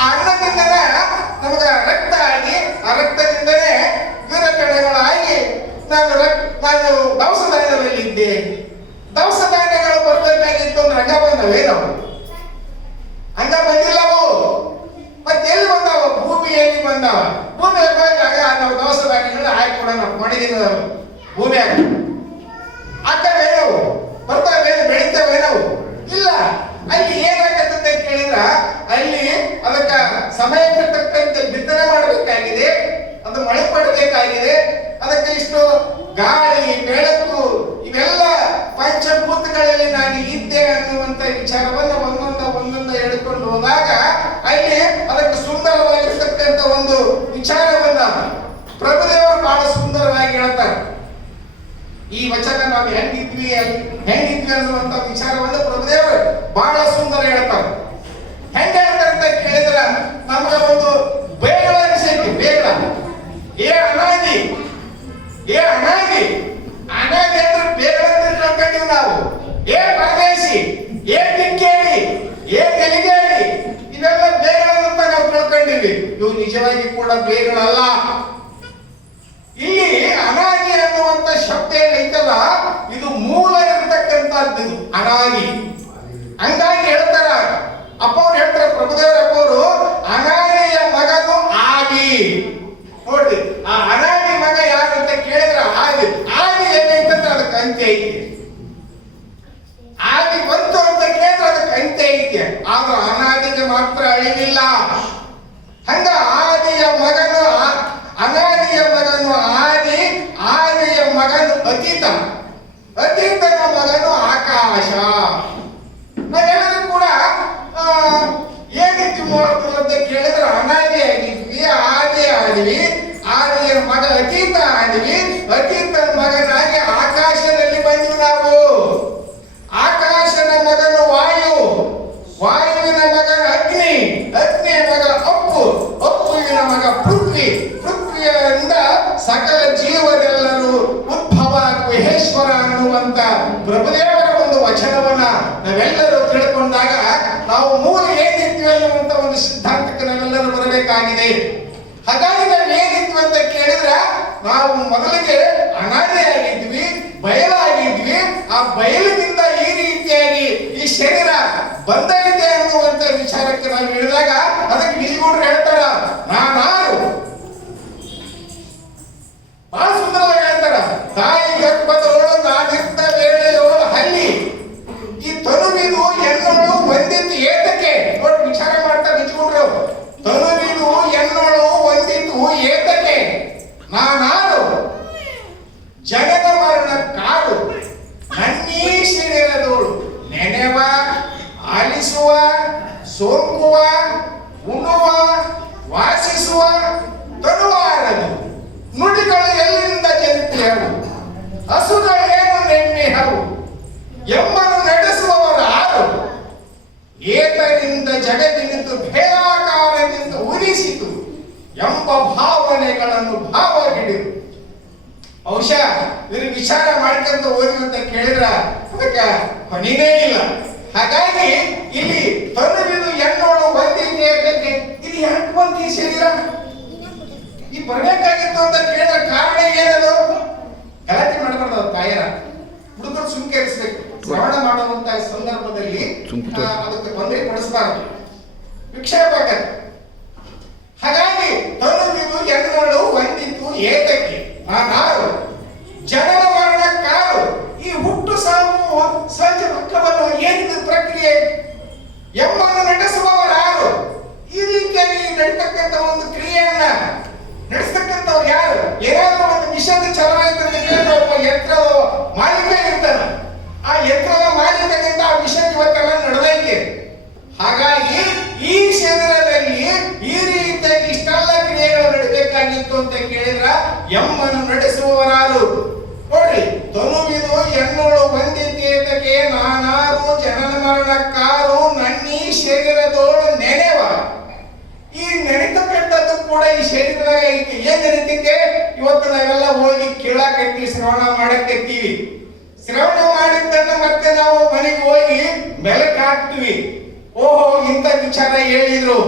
ಆ ಅನ್ನದಿಂದನೇ ನಮಗ ರಕ್ತ ಆಗಿ, ಆ ರಕ್ತದಿಂದನೇ ವೀರಕಣಗಳಾಗಿ ನಾನು ದವಸ ಧಾನ್ಯದಲ್ಲಿದ್ದೆ. ದವಸ ಧಾನ್ಯಗಳು ಬರಬೇಕಾಗಿತ್ತು ಅಂದ್ರೆ ಹಂಗ ಬಂದವೇನವು? ಹಂಗ ಬಂದಿಲ್ಲವು. ಮತ್ತೆ ಎಲ್ಲಿ ಬಂದಾವ? ಭೂಮಿಯಲ್ಲಿ ಬಂದಾವ. ಭೂಮಿಯಲ್ಲಿ ಬಂದಾಗ ನಾವು ದವಸ ಧಾನ್ಯಗಳು ಹಾಕಿ ಕೊಡೋಣ ಮಡಿದಿನ ಭೂಮಿಯಾಗ ಹಾಕವೇನವು ಬರ್ತಾವೇನು, ಬೆಳಿತಾವೇನವು? ಇಲ್ಲ. ಅಲ್ಲಿ ಏನಾಗತ್ತಂತ ಕೇಳಿದ್ರ ಅಲ್ಲಿ ಅದಕ್ಕ ಸಮಯಕ್ಕೆ ತಕ್ಕಂತೆ ಬಿತ್ತನೆ ಮಾಡಬೇಕಾಗಿದೆ, ಅದು ಮಳೆ ಪಡಬೇಕಾಗಿದೆ. ಅದಕ್ಕೆ ಇಷ್ಟು ಗಾಳಿ ಬೆಳಕು ಇವೆಲ್ಲ ಪಂಚಭೂತಗಳಲ್ಲಿ ನಾನು ಇದ್ದೆ ಅನ್ನುವಂತ ವಿಚಾರವನ್ನ ಒಂದೊಂದ ಹೇಳ್ಕೊಂಡು ಹೋದಾಗ ಅಲ್ಲಿ ಅದಕ್ಕೆ ಸುಂದರವಾಗಿರ್ತಕ್ಕಂಥ ಒಂದು ವಿಚಾರವನ್ನ ಪ್ರಭುದೇವರು ಬಹಳ ಸುಂದರವಾಗಿ ಹೇಳ್ತಾರೆ. ಈ ವಚನ ನಾವು ಹೆಂಗಿದ್ವಿ ಅನ್ನುವಂತ ವಿಚಾರವನ್ನು ಪ್ರಭುದೇವರು ಬಹಳ ಸುಂದರ ಹೇಳ್ತಾರೆ. ಹೆಂಗ ಹೇಳ್ತಾರೆ ಅಂತ ಕೇಳಿದ್ರ ನಮ್ಗ ಒಂದು ಬೇಗಳ ವಿಷಯಕ್ಕೆ ಬೇಗಳ ಅನಾದಿ ಅಂದ್ರೆ ಬೇಗಳ ತಿಳ್ಕೊಂಡಿವಿ ನಾವು. ಪರದೇಶಿ, ದಿಕ್ಕೇಳಿ, ನೆಲಿಗೇಳಿ, ಇವೆಲ್ಲ ಬೇಗಳಂತ ನಾವು ನಿಜವಾಗಿ ಕೂಡ ಬೇಗಳಲ್ಲ. ಇಲ್ಲಿ ಅನಾದಿ ಅನ್ನುವಂತ ಶಬ್ದ ಏನೈತಲ್ಲ, ಇದು ಮೂಲ ಇರತಕ್ಕಂಥದ್ದು, ಇದು ಅನಾದಿ. ಹಂಗಾಗಿ ಹೇಳ್ತಾರ ಅಪ್ಪ ಅವ್ರು ಹೇಳ್ತಾರೆ, ಪ್ರಭುದೇವರಪ್ಪ ಅವರು, ಅನಾದಿಯ ಮಗನು ಆದಿ. ನೋಡ್ರಿ, ಆ ಅನಾದಿ ಮಗ ಯಾರು ಅಂತ ಕೇಳಿದ್ರೆ ಆದಿ. ಆದಿ ಏನೈತಂದ್ರೆ ಅದಕ್ಕೆ ಅಂತ್ಯ ಐತಿ. ಆದಿ ಬಂತು ಅಂತ ಕೇಳಿದ್ರೆ ಅದಕ್ಕೆ ಅಂತ್ಯ ಐತಿ. ಆದ್ರೆ ಅನಾದಿಗೆ ಮಾತ್ರ ಅಳಿವಿಲ್ಲ. ಹಂಗ ಆದಿಯ ಮಗನು ಅನಾದಿಯ ಮಗನು ಆದಿ, ಆದಿಯ ಮಗನು ಅತೀತ, ಅತೀತನ ಮಗನು ಆಕಾಶ. ನಾವೆಲ್ಲರೂ ಕೂಡ ಏನಿತ್ತು ಅಂತ ಕೇಳಿದ್ರೆ ಅನಾದಿ ಆಗಿದ್ವಿ, ಆದಿ ಆದ್ವಿ, ಆದಿಯ ಮಗ ಅತೀತ ಆದ್ವಿ, ಅತೀತನ ಮಗನಾಗಿ ಆಕಾಶದಲ್ಲಿ ಬಂದ್ವಿ ನಾವು. ಆಕಾಶನ ಮಗನು ವಾಯು, ವಾಯುವಿನ ಮಗನ ಅಗ್ನಿ, ಅಗ್ನಿಯ ಮಗ ಅಪ್ಪು, ಅಪ್ಪುವಿನ ಮಗ ಪೃಥ್ವಿ, ಪೃಥ್ವಿಯಿಂದ ಸಕಲ ಜೀವರೆಲ್ಲರೂ ಉದ್ಭವ ಗುಹೇಶ್ವರ ಅನ್ನುವಂತ ಪ್ರಭುದೇವರ ಒಂದು ವಚನವನ್ನ ನಾವೆಲ್ಲರೂ ತಿಳ್ಕೊಂಡಾಗ ನಾವು ಮೂಲ ಏನಿದ್ವಿ ಅನ್ನುವಂತ ಒಂದು ಸಿದ್ಧಾಂತಕ್ಕೆ ನಾವೆಲ್ಲರೂ ಬರಬೇಕಾಗಿದೆ. ಹಾಗಾಗಿ ನಾವು ಏನಿದ್ವಿ ಅಂತ ಕೇಳಿದ್ರೆ ನಾವು ಮೊದಲಿಗೆ ಅನಾದಿಯಾಗಿದ್ವಿ, ಬಯಲಾಗಿದ್ವಿ. ಆ ಬಯಲಿನಿಂದ ಈ ರೀತಿಯಾಗಿ ಈ ಶರೀರ ಬಂದೈತೆ ಅನ್ನುವಂತ ವಿಚಾರಕ್ಕೆ ನಾವು ಹೇಳಿದಾಗ ಅದಕ್ಕೆ ನಿಜಗೂಡ್ರು ಹೇಳ್ತಾರ, ನಾನಾರು ಬಹಳ ಸುಂದರವಾಗಿ ಹೇಳ್ತಾರ, ತಾಯಿ ಗರ್ಭದವಳು ನಾನಿರ್ತ ವೇಳೆಯೋಳು ಹಲ್ಲಿ, ಈ ತನುವಿದು ಎನ್ನೋಳು ಒಂದಿತ್ತು ಏತಕ್ಕೆ. ನೋಡಿ ವಿಚಾರ ಮಾಡ್ತಾರೆ ನಿಜಗೂಡ್ರು, ತನುವಿದು ಎನ್ನೋಳು ಒಂದಿತ್ತು ಏತಕ್ಕೆ, ನಾನಾರು ಜನನ ಮರಣ ಕಾಡು, ನನ್ನೀ ಶರೀರದೋಳು ನೆನೆವ, ಆಲಿಸುವ, ಸೋಂಕುವ, ಉಣ್ಣುವ, ವಾಸಿಸುವ ತನುವಾರದು. ನುಡಿಗಳು ಎಲ್ಲಿಂದ ಜನಿತವು, ಹಸುಗಳೇನು ನೆನ್ನೆಹವು, ಎಂಬನು ನಡೆಸುವವರು ಆರು. ಏತರಿಂದ ಜಗತ್ತಿನಿಂದ ಭೇದಾಕಾರದಿಂದ ಉರಿಸಿತು ಎಂಬ ಭಾವನೆಗಳನ್ನು ಭಾವ ಹಿಡಿದು. ಬಹುಶಃ ಇದ್ರ ವಿಚಾರ ಮಾಡ್ಕೊಂತ ಓದಿ ಅಂತ ಕೇಳಿದ್ರ ಅದಕ್ಕೆ ಕೊನೆಯೇ ಇಲ್ಲ. ಹಾಗಾಗಿ ಇಲ್ಲಿ ತನುವಿದು ಎನ್ನೋಳು ಬಂದಿದ್ದೆ, ಇದು ಯಾಕೆ ಬಂತು ಈ ಶರೀರ, ಈ ಬರ್ಬೇಕಾಗಿತ್ತು ಅಂತ ಕೇಳಿದ ಕಾರಣ ಏನದು? ಗಲಾಟೆ ಮಾಡಬಾರ್ದು. ಅವ್ರ ತಾಯರ ಹುಡುಗರು ಸುಮ್ಕೇರಿಸ್ಬೇಕು. ಶ್ರವಣ ಮಾಡುವಂತ ಸಂದರ್ಭದಲ್ಲಿ ಅದಕ್ಕೆ ತೊಂದರೆ ಪಡಿಸಬಾರದು, ವಿಕ್ಷೇಪಕ. ಹಾಗಾಗಿ ತನುವಿದು ಎನ್ನೋಳು ಒಂದಿತ್ತು ಏತಕ್ಕೆ, ನಾನಾರು ಜನನ ಮರಣ ಕಾರು. ಈ ಹುಟ್ಟು ಸಾವು ಸಹಜ ದುಃಖವನ್ನು ಏನಿದೆ ಪ್ರಕ್ರಿಯೆ ಎಂಬನ್ನು ನಡೆಸುವವರಾರು. ಈ ರೀತಿಯಾಗಿ ನಡೀತಕ್ಕಂಥ ಒಂದು ಕ್ರಿಯೆಯನ್ನ ನಡೆಸ್ತಕ್ಕಂಥವ್ರು ಯಾರು? ಏನಾದ್ರೂ ಒಂದು ಮಿಷನ್ ಚಲವಾಯಿತು ಅಂತ ಕೇಳಿದ್ರೆ ಒಬ್ಬ ಯಂತ್ರದ ಮಾಲೀಕ ಇರ್ತಾನೆ. ಆ ಯಂತ್ರದ ಮಾಲೀಕನಿಂದ ಆ ಮಿಷನ್ ಇವತ್ತೆಲ್ಲ ನಡೆದೈತೆ. ಹಾಗಾಗಿ ಈ ಶರೀರದಲ್ಲಿ ಈ ರೀತಿಯಾಗಿ ಇಷ್ಟೆಲ್ಲ ಕ್ರಿಯೆಗಳು ನಡೀಬೇಕಾಗಿತ್ತು ಅಂತ ಕೇಳಿದ್ರ ಎಮ್ಮನ್ನು ನಡೆಸುವವರಾರು. ನೋಡ್ರಿ, ತನುವಿದು ಎನ್ನೋಳು ಬಂದಿದ್ದೇತಕ್ಕೆ, ನಾನಾರು ಜನನ ಮರಣ ಕಾರು, ನನ್ನೀ ಶರೀರದೋಳು ನೆನೆವ. ಈ ನೆನೆತಕ್ಕಂಥದ್ದು ಕೂಡ ಈ ಶರೀರದಾಗ ಐತಿ. ಏನ್ ನೆನೆತಿದ್ದೆ? ಇವತ್ತು ನಾವೆಲ್ಲ ಹೋಗಿ ಕೇಳಾಕತ್ತೀವಿ, ಶ್ರವಣ ಮಾಡಕತ್ತೀವಿ. ಶ್ರವಣ ಮಾಡಿದ್ದನ್ನ ಮತ್ತೆ ನಾವು ಮನೆಗೆ ಹೋಗಿ ಬೆಳಕು ಹಾಕ್ತಿವಿ. ಓಹೋ, ಇಂಥ ವಿಚಾರ ಹೇಳಿದ್ರು,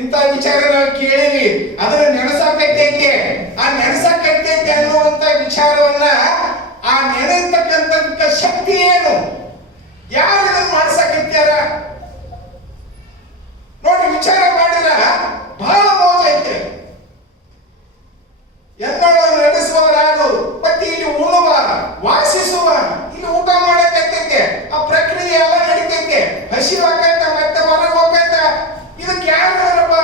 ಇಂಥ ವಿಚಾರ ನಾವು ಕೇಳಿವಿ, ಅದನ್ನ ನೆನೆಸಾಕೈತೈತೆ. ಆ ನೆನೆಸಾಕೈತೈತೆ ಅನ್ನುವಂತ ವಿಚಾರವನ್ನ, ಆ ನೆನೆತಕ್ಕಂಥ ಶಕ್ತಿ ಏನು? ಯಾರು ಇದನ್ನ ಮಾಡ್ಸಕೈತ್ಯಾರ? ನೋಡಿ, ವಿಚಾರ ಮಾಡಿದ್ರ ಬಹಳ ಮೋಜ ಐತೆ. ಎನ್ನೋಳನ್ನು ನಡೆಸುವವರಾರು. ಮತ್ತೆ ಇಲ್ಲಿ ಉಣ್ಣುವ, ವಾಸಿಸುವ, ಇಲ್ಲಿ ಊಟ ಮಾಡಕತ್ತೈತೆ. ಆ ಪ್ರಕ್ರಿಯೆ ಎಲ್ಲ ನಡೀತೈತೆ. ಹಸಿವಾಗೈತ, ಮತ್ತೆ ಹೊರಗೆ ಹೋಗೈತ. ಇದಕ್ಕೆ ಯಾರಪ್ಪ?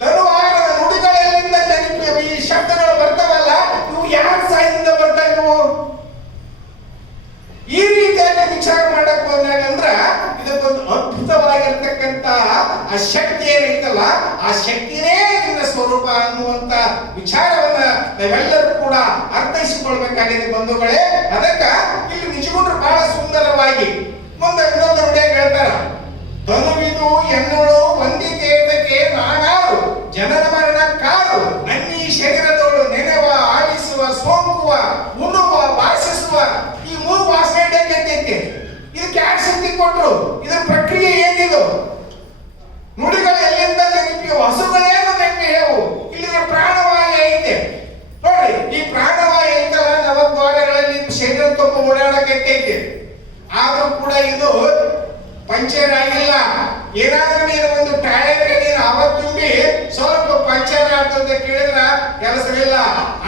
ತರುವಾರದ ನುಡಿಗಳೆಲ್ಲಿಂದ ಜನಿಸಿವೆ? ಈ ಶಬ್ದಗಳು ಬರ್ತಾವಲ್ಲ, ಇವು ಯಾರ ಸಾಯಿಂದ ಬರ್ತಾ ಇವು? ಈ ರೀತಿಯಾಗಿ ವಿಚಾರ ಮಾಡಕ್ ಹೋದಾಗ ಅಂದ್ರ ಇದಕ್ಕೊಂದು ಅದ್ಭುತವಾಗಿರ್ತಕ್ಕಂಥ ಆ ಶಕ್ತಿ ಏನೈತಲ್ಲ, ಆ ಶಕ್ತಿನೇ ನಿನ್ನ ಸ್ವರೂಪ ಅನ್ನುವಂತ ವಿಚಾರವನ್ನ ನಾವೆಲ್ಲರೂ ಕೂಡ ಅರ್ಥೈಸಿಕೊಳ್ಬೇಕಾಗಿದೆ ಬಂಧುಗಳೇ. ಅದಕ್ಕ ಇಲ್ಲಿ ನಿಜಗುಂಡ್ರು ಬಹಳ ಸುಂದರವಾಗಿ ಮುಂದೆ ಇನ್ನೊಂದು ನುಡಿಯಾಗಿ ಹೇಳ್ತಾರ, ತನುವಿದು ಎನ್ನೋಳು ಒಂದಿತೇತಕ್ಕೆ, ನಾನಾರು ಜನನ ಮರಣ ಕಾರು, ನನ್ನೀ ಶರೀರದೋಳು ನೆನೆವ, ಆಲಿಸುವ, ಸೋಂಕುವ, ಉಣ್ಣುವ, ವಾಸಿಸುವ. ಈ ಮೂರು ವಾಸನೆ ಐತೆ. ಇದಕ್ಕೆ ಯಾರು ಶಕ್ತಿ ಕೊಟ್ರು? ಇದರ ಪ್ರಕ್ರಿಯೆ ಏನಿದು? ನುಡಿಗಳು ಎಲ್ಲಿಂದ ಜನಿಪಿಯೋ ಆದ್ರೂ ಕೂಡ ಇದು ಪಂಚರ್ ಆಗಿಲ್ಲ. ಏನಾದ್ರೂ ನೀನು ಒಂದು ಟೈರ್ ನೀನು ಹವಾ ತುಂಬಿ ಸ್ವಲ್ಪ ಪಂಚರ್ ಆಗ್ತದೆ ಕೇಳಿದ್ರ ಕೆಲಸವಿಲ್ಲ.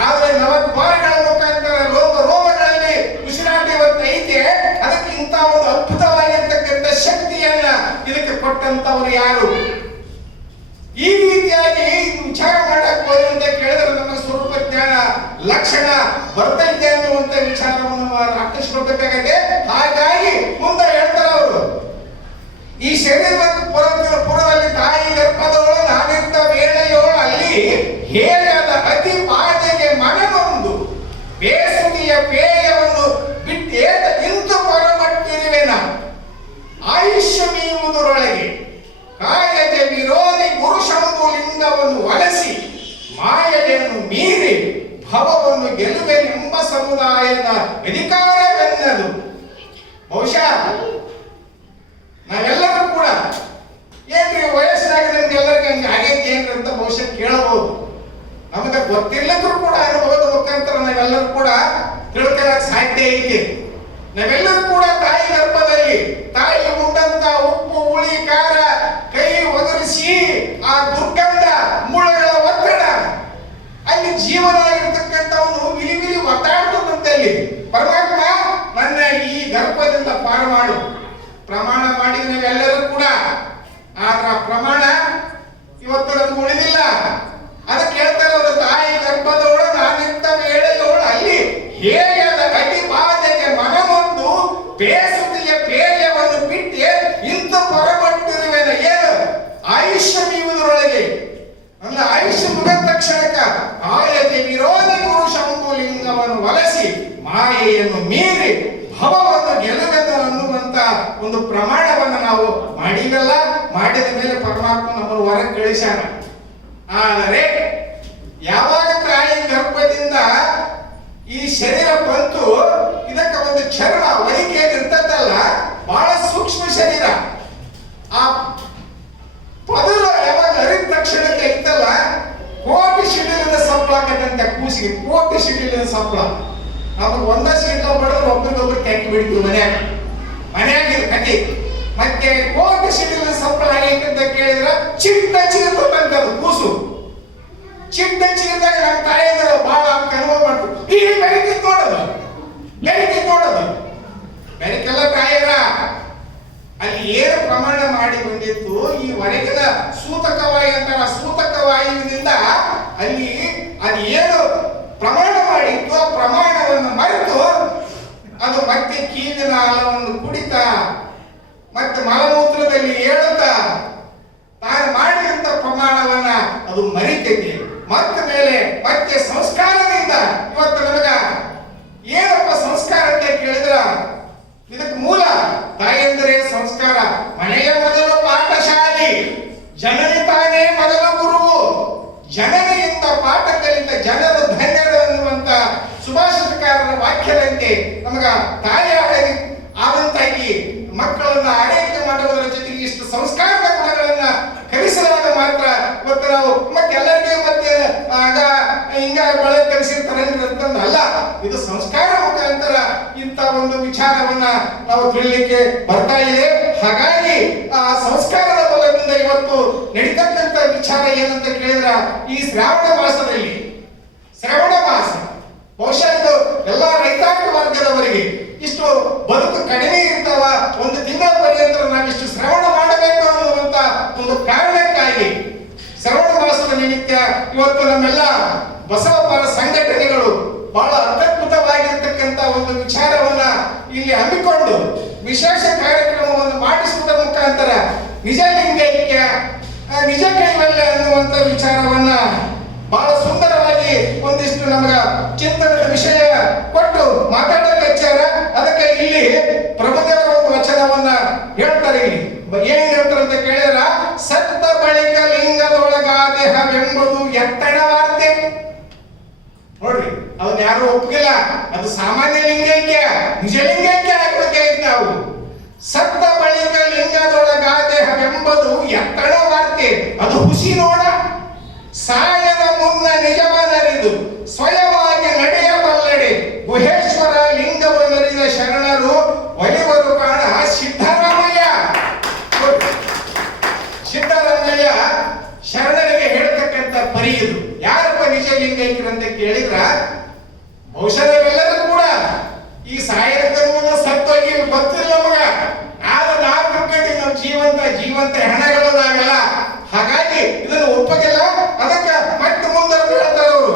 ಆದ್ರೆ ನವದ್ವಾರಗಳ ಮುಖಾಂತರ ರೋಮಗಳಲ್ಲಿ ಉಸಿರಾಟ ಇವತ್ತು ಐತೆ. ಅದಕ್ಕೆ ಇಂಥ ಒಂದು ಅದ್ಭುತವಾಗಿರ್ತಕ್ಕಂಥ ಶಕ್ತಿಯನ್ನ ಇದಕ್ಕೆ ಕೊಟ್ಟಂತವ್ರು ಯಾರು? ಈ ರೀತಿಯಾಗಿ ವಿಚಾರ ಮಾಡಕ್ ಹೋದ್ರೆ ಅಂತ ಕೇಳಿದ್ರೆ ನಮ್ಮ ಸ್ವರೂಪ ಜ್ಞಾನ ಲಕ್ಷಣ ಬರ್ತೈತೆ ಅನ್ನುವಂತ ವಿಚಾರವನ್ನು ಅರ್ಥಿಸ್ಕೊಳ್ಬೇಕಾಗತ್ತೆ. ಹಾಗಾಗಿ ಮುಂದೆ ಹೇಳ್ತಾರೆ ಅವರು, ಈ ಶರೀರದ ಪುರದಲ್ಲಿ ತಾಯಿ ಗರ್ಭದೊಳಗೆ ನಾನಿದ್ದ ವೇಳೆಯೋಳು ಅಲ್ಲಿ ಹೇಳದ ಅತಿ ಬಾಧೆಗೆ ಮನನೊಂದು ಬೇಸುದಿಯ ಪೇಯವನ್ನು ಬಿಟ್ಟೇತ ಇಂತು ಹೊರಮಟ್ಟಿರುವೆನ ಆಯುಷ್ಯ ಮೀಯುವುದರೊಳಗೆ ಕಾಯಜ ವಿರೋಧಿ ಪುರುಷನದು ಲಿಂಗವನ್ನು ಒಲಸಿ ಮಾಯೆಯನ್ನು ಮೀರಿ ಭವವನ್ನು ಗೆಲುವೆನೆಂಬ ಸಮುದಾಯದ ಅಧಿಕಾರವೆನ್ನದು. ಬಹುಶಃ ನಾವೆಲ್ಲರೂ ಕೂಡ ಏನ್ರಿ ವಯಸ್ಸಾಗಿ ನಮ್ಗೆಲ್ಲರಿಗೂ ಹಂಗೆ ಆಗೈತಿ ಏನ್ರಿ ಅಂತ ಬಹುಶಃ ಕೇಳಬಹುದು. ನಮಗೆ ಗೊತ್ತಿಲ್ಲದ್ರು ಕೂಡ ಅನುಭವದ ಮುಖಾಂತರ ನಾವೆಲ್ಲರೂ ಕೂಡ ತಿಳ್ಕೊಳ್ಳಕ್ ಸಾಧ್ಯ ಐತಿ. ನಾವೆಲ್ಲರೂ ಕೂಡ ತಾಯಿ ಗರ್ಭದಲ್ಲಿ ತಾಯಿ ಉಂಡಂತ ಉಪ್ಪು ಹುಳಿ ಖಾರ ಕೈ ಒದರಿಸಿ ಆ ದುರ್ಗಂಧ ಮುಳಗಳ ಒತ್ತಡ ಅಲ್ಲಿ ಜೀವನ ಆಗಿರ್ತಕ್ಕಂಥವನು ವಿಲಿ ವಿಲಿ ಒತ್ತಾಡ್ತದಂತಲ್ಲಿ ಪರಮಾತ್ಮ ನನ್ನ ಈ ಗರ್ಭದಿಂದ ಪಾರು ಮಾಡು ಪ್ರಮಾಣ ಮಾಡಿದ್ರೆ ನಾವೆಲ್ಲರೂ ಕೂಡ. ಆದ್ರ ಪ್ರಮಾಣ ಇವತ್ತು ನಮ್ಗೆ ಉಳಿದಿಲ್ಲ. ಅದಕ್ಕೆ ಹೇಳ್ತಾರೆ ಅವರು, ತಾಯಿ ಗರ್ಭದೋಳು ನಾನಿದ್ದ ವೇಳೆಯೋಳು ಅಲ್ಲಿ ಹೇಗೆ ಅತಿ ಬಾಧೆಗೆ ಮನವೊಂದು ಬೇಸುದಿಯ ಪೇಯವನ್ನು ಬಿಟ್ಟೆ ಇಂಥ ಹೊರಮಟ್ಟಿರುವೆನ. ಏನು ಆಯುಷ್ಯ ಮೀಯುವುದರೊಳಗೆ ನನ್ನ ಆಯುಷ್ಯ ಮುಗಿದ ತಕ್ಷಣಕ್ಕ ಆಯತೆ ವಿರೋಧಿ ಪುರುಷಂಬು ಲಿಂಗವನ್ನು ಒಲಸಿ ಮಾಯೆಯನ್ನು ಮೀರಿ ಭವವನ್ನು ಗೆಲುವೆನು ಅನ್ನುವಂತ ಒಂದು ಪ್ರಮಾಣವನ್ನು ನಾವು ಮಾಡಿದಲ್ಲ. ಮಾಡಿದ ಮೇಲೆ ಪರಮಾತ್ಮ ನಮ್ಮನ್ನು ಹೊರಗೆ ಕಳಿಸ್ಯಾನ. ಆದರೆ ಯಾವಾಗ ತಾಯಿ ಗರ್ಭದಿಂದ ಈ ಶರೀರ ಬಂತು, ಇದಕ್ಕೆ ಒಂದು ಚರ್ಮ ಹೊಲಿಕೆ ಇರ್ತದಲ್ಲ, ಬಹಳ ಸೂಕ್ಷ್ಮ ಶರೀರ. ಆ ಪದರ ಯಾವಾಗ ಹರಿದ ತಕ್ಷಣಕ್ಕೆ ಇತ್ತಲ್ಲ, ಕೋಟಿ ಶಿಡಿಲಿನ ಸಪ್ಪಳ ಆಕತ್ತಂತೆ ಕೂಸಿಗೆ. ಕೋಟಿ ಶಿಡಿಲಿನ ಸಪ್ಪಳ ನಮಗೆ ಒಂದ ಸೀಟ್ಲ ಬಡದ್ರೆ ಒಬ್ರಿಗೊಬ್ರು ಕೆಟ್ಟ ಬಿಡ್ತೀವಿ ಮನ್ಯಾಗ ಕಟ್ಟಿ. ಮತ್ತೆ ಕೋಟಿ ಶಿಡಿಲಿನ ಸಪ್ಪಳ ಆಗೈತೆ ಅಂತ ಕೇಳಿದ್ರೆ ಚಿಟ್ಟ ಚೀರ್ದು ಬಂತದು ಕೂಸು. ಚಿಟ್ಟ ಚೀರ್ದಾಗ ನಮ್ಮ ತಾಯಿಯಂದ್ರೆ ಬಹಳ ಅನುಭವ ಮಾಡ್ತು. ಈಗ ಬೆಳಕಿದ್ ನೋಡೋದು ಬೆಳಕೆಲ್ಲ ತಾಯಿರ ಅಲ್ಲಿ ಏನು ಪ್ರಮಾಣ ಮಾಡಿ ಬಂದಿತ್ತು. ಈ ಹೊರಗಿನ ಸೂತಕ ವಾಯು ಅಂತಾರ, ಸೂತಕ ವಾಯುವಿನಿಂದ ಅಲ್ಲಿ ಅದು ಏನು ಪ್ರಮಾಣ ಮಾಡಿತ್ತು ಆ ಪ್ರಮಾಣವನ್ನು ಮರೆತು ಅದು ಮತ್ತೆ ಕೀಲಿನ ಹಾಲವನ್ನು ಕುಡಿತ ಮತ್ತೆ ಮಲಮೂತ್ರದಲ್ಲಿ ಹೇಳುತ್ತಾ ತಾನು ಮಾಡಿದಂತ ಪ್ರಮಾಣವನ್ನ ಅದು ಮರಿತೈತಿ. ಮತ್ತೆ ಮೇಲೆ ಮತ್ತೆ ಸಂಸ್ಕಾರದಿಂದ ಇವತ್ತು ನಮಗ ಏನಪ್ಪ ಸಂಸ್ಕಾರ ಅಂತ ಕೇಳಿದ್ರ ಇದಕ್ಕೆ ಮೂಲ ತಾಯಿಯಂದರೆ ಸಂಸ್ಕಾರ. ಮನೆಯ ಮೊದಲು ಪಾಠಶಾಲೆ, ಜನನಿ ತಾನೇ ಮೊದಲ ಗುರುವು. ಜನನಿಯಿಂದ ಪಾಠ ಕಲಿತ ಜನರು ಧನ್ಯರು ಅನ್ನುವಂತ ಸುಭಾಷಿತಕಾರರ ವಾಕ್ಯದಂತೆ ನಮಗ ತಾಯಿ ಆದಂತಾಗಿ ಮಕ್ಕಳನ್ನ ಆರೈಕೆ ಮಾಡುವುದರ ಜೊತೆಗೆ ಇಷ್ಟು ಸಂಸ್ಕಾರದ ಗುಣಗಳನ್ನ ಕಲಿಸಿದಾಗ ಮಾತ್ರ ಇವತ್ತು ನಾವು ಮತ್ತೆ ಎಲ್ಲರಿಗೂ ಮತ್ತೆ ಆಗ ಹಿಂಗ ಬೆಳೆ ಕಲಿಸಿರ್ತಾರೆ ಅಂತಂದಲ್ಲ. ಇದು ಸಂಸ್ಕಾರ ಮುಖಾಂತರ ಇಂಥ ಒಂದು ವಿಚಾರವನ್ನ ನಾವು ತಿಳಿಲಿಕ್ಕೆ ಬರ್ತಾ ಇದೆ. ಹಾಗಾಗಿ ಆ ಸಂಸ್ಕಾರದ ಬಲದಿಂದ ಇವತ್ತು ನಡೀತಕ್ಕಂಥ ವಿಚಾರ ಏನಂತ ಕೇಳಿದ್ರ, ಈ ಶ್ರಾವಣ ಮಾಸದಲ್ಲಿ ಶ್ರವಣ ಮಾಸ ಬಹುಶಃ ಇದು ಎಲ್ಲ ರೈತಾಪಿ ವರ್ಗದವರಿಗೆ ಇಷ್ಟು ಬದುಕು ಕಡಿಮೆ ಇರ್ತಾವ, ಒಂದು ತಿಂಗಳ ಪರ್ಯಂತ ನಾವಿಷ್ಟು ಶ್ರವಣ ಮಾಡಬೇಕು ಅನ್ನುವಂತ ಒಂದು ಕಾರಣಕ್ಕಾಗಿ ಶ್ರವಣ ಮಾಸದ ನಿಮಿತ್ತ ಇವತ್ತು ನಮ್ಮೆಲ್ಲ ಬಸವಪರ ಸಂಘಟನೆಗಳು ಬಹಳ ಅತ್ಯದ್ಭುತವಾಗಿರ್ತಕ್ಕಂಥ ಒಂದು ವಿಚಾರವನ್ನ ಇಲ್ಲಿ ಹಮ್ಮಿಕೊಂಡು ವಿಶೇಷ ಕಾರ್ಯಕ್ರಮವನ್ನು ಮಾಡಿಸುವುದರ ಮುಖಾಂತರ ನಿಜ ಲಿಂಗೈಕ್ಯ ನಿಜ ಕೈವಲ್ಯ ಅನ್ನುವಂತ ವಿಚಾರವನ್ನ ಬಹಳ ಸುಂದರವಾಗಿ ಒಂದಿಷ್ಟು ನಮಗ ಚಿಂತನದ ವಿಷಯ ಕೊಟ್ಟು ಮಾತಾಡಲು ಹಚ್ಚಾರ. ಅದಕ್ಕೆ ಇಲ್ಲಿ ಪ್ರಭುದೇವರ ಒಂದು ವಚನವನ್ನ ಹೇಳ್ತಾರೆ. ಇಲ್ಲಿ ಏನ್ ಹೇಳ್ತಾರೆ ಅಂತ ಕೇಳಿದ್ರ, ಸತ್ತ ಬಳಿಕ ಲಿಂಗದೊಳಗ ದೇಹವೆಂಬುದು ಎತ್ತಡ ವಾರ್ತೆ. ನೋಡ್ರಿ, ಅವನ್ ಯಾರು ಒಪ್ಪಿಲ್ಲ. ಅದು ಸಾಮಾನ್ಯ ಲಿಂಗೈಕ್ಯ, ನಿಜ ಲಿಂಗೈಕ್ಯ ಆಗ್ಬೇಕಾಗಿತ್ತು. ನಾವು ಸತ್ತ ಬಳಿಕ ಲಿಂಗದೊಳಗ ದೇಹವೆಂಬುದು ಎತ್ತಡ ವಾರ್ತೆ. ಅದು ಹುಸಿ ನೋಡ. ಸಾಯದ ಮುನ್ನ ನಿಜವನ್ನರಿದು ಸ್ವಯವಾಗಿ ನಡೆಯಬಲ್ಲಡೆ ಗುಹೇಶ್ವರ ಲಿಂಗವನ್ನರಿದ ಶರಣರು ಒಲಿವರು ಬಹುಶಃ ನಾವೆಲ್ಲರೂ ಕೂಡ ಈ ಸಾಯದ ಮುನ್ನ ಸತ್ತೋಗಿ ಗೊತ್ತಿಲ್ಲ ನಮಗ. ಆದ್ರೆ ನಾವು ತಿಳ್ಕೊಂತೀವಿ ನಮ್ಮ ಜೀವಂತ ಹೆಣಗಳದಾಗಲ್ಲ. ಹಾಗಾಗಿ ಇದನ್ನು ಒಪ್ಪಗಿಲ್ಲ. ಅದಕ್ಕೆ ಮತ್ತೆ ಮುಂದೆ ಹೇಳ್ತಾರೆ ಅವರು,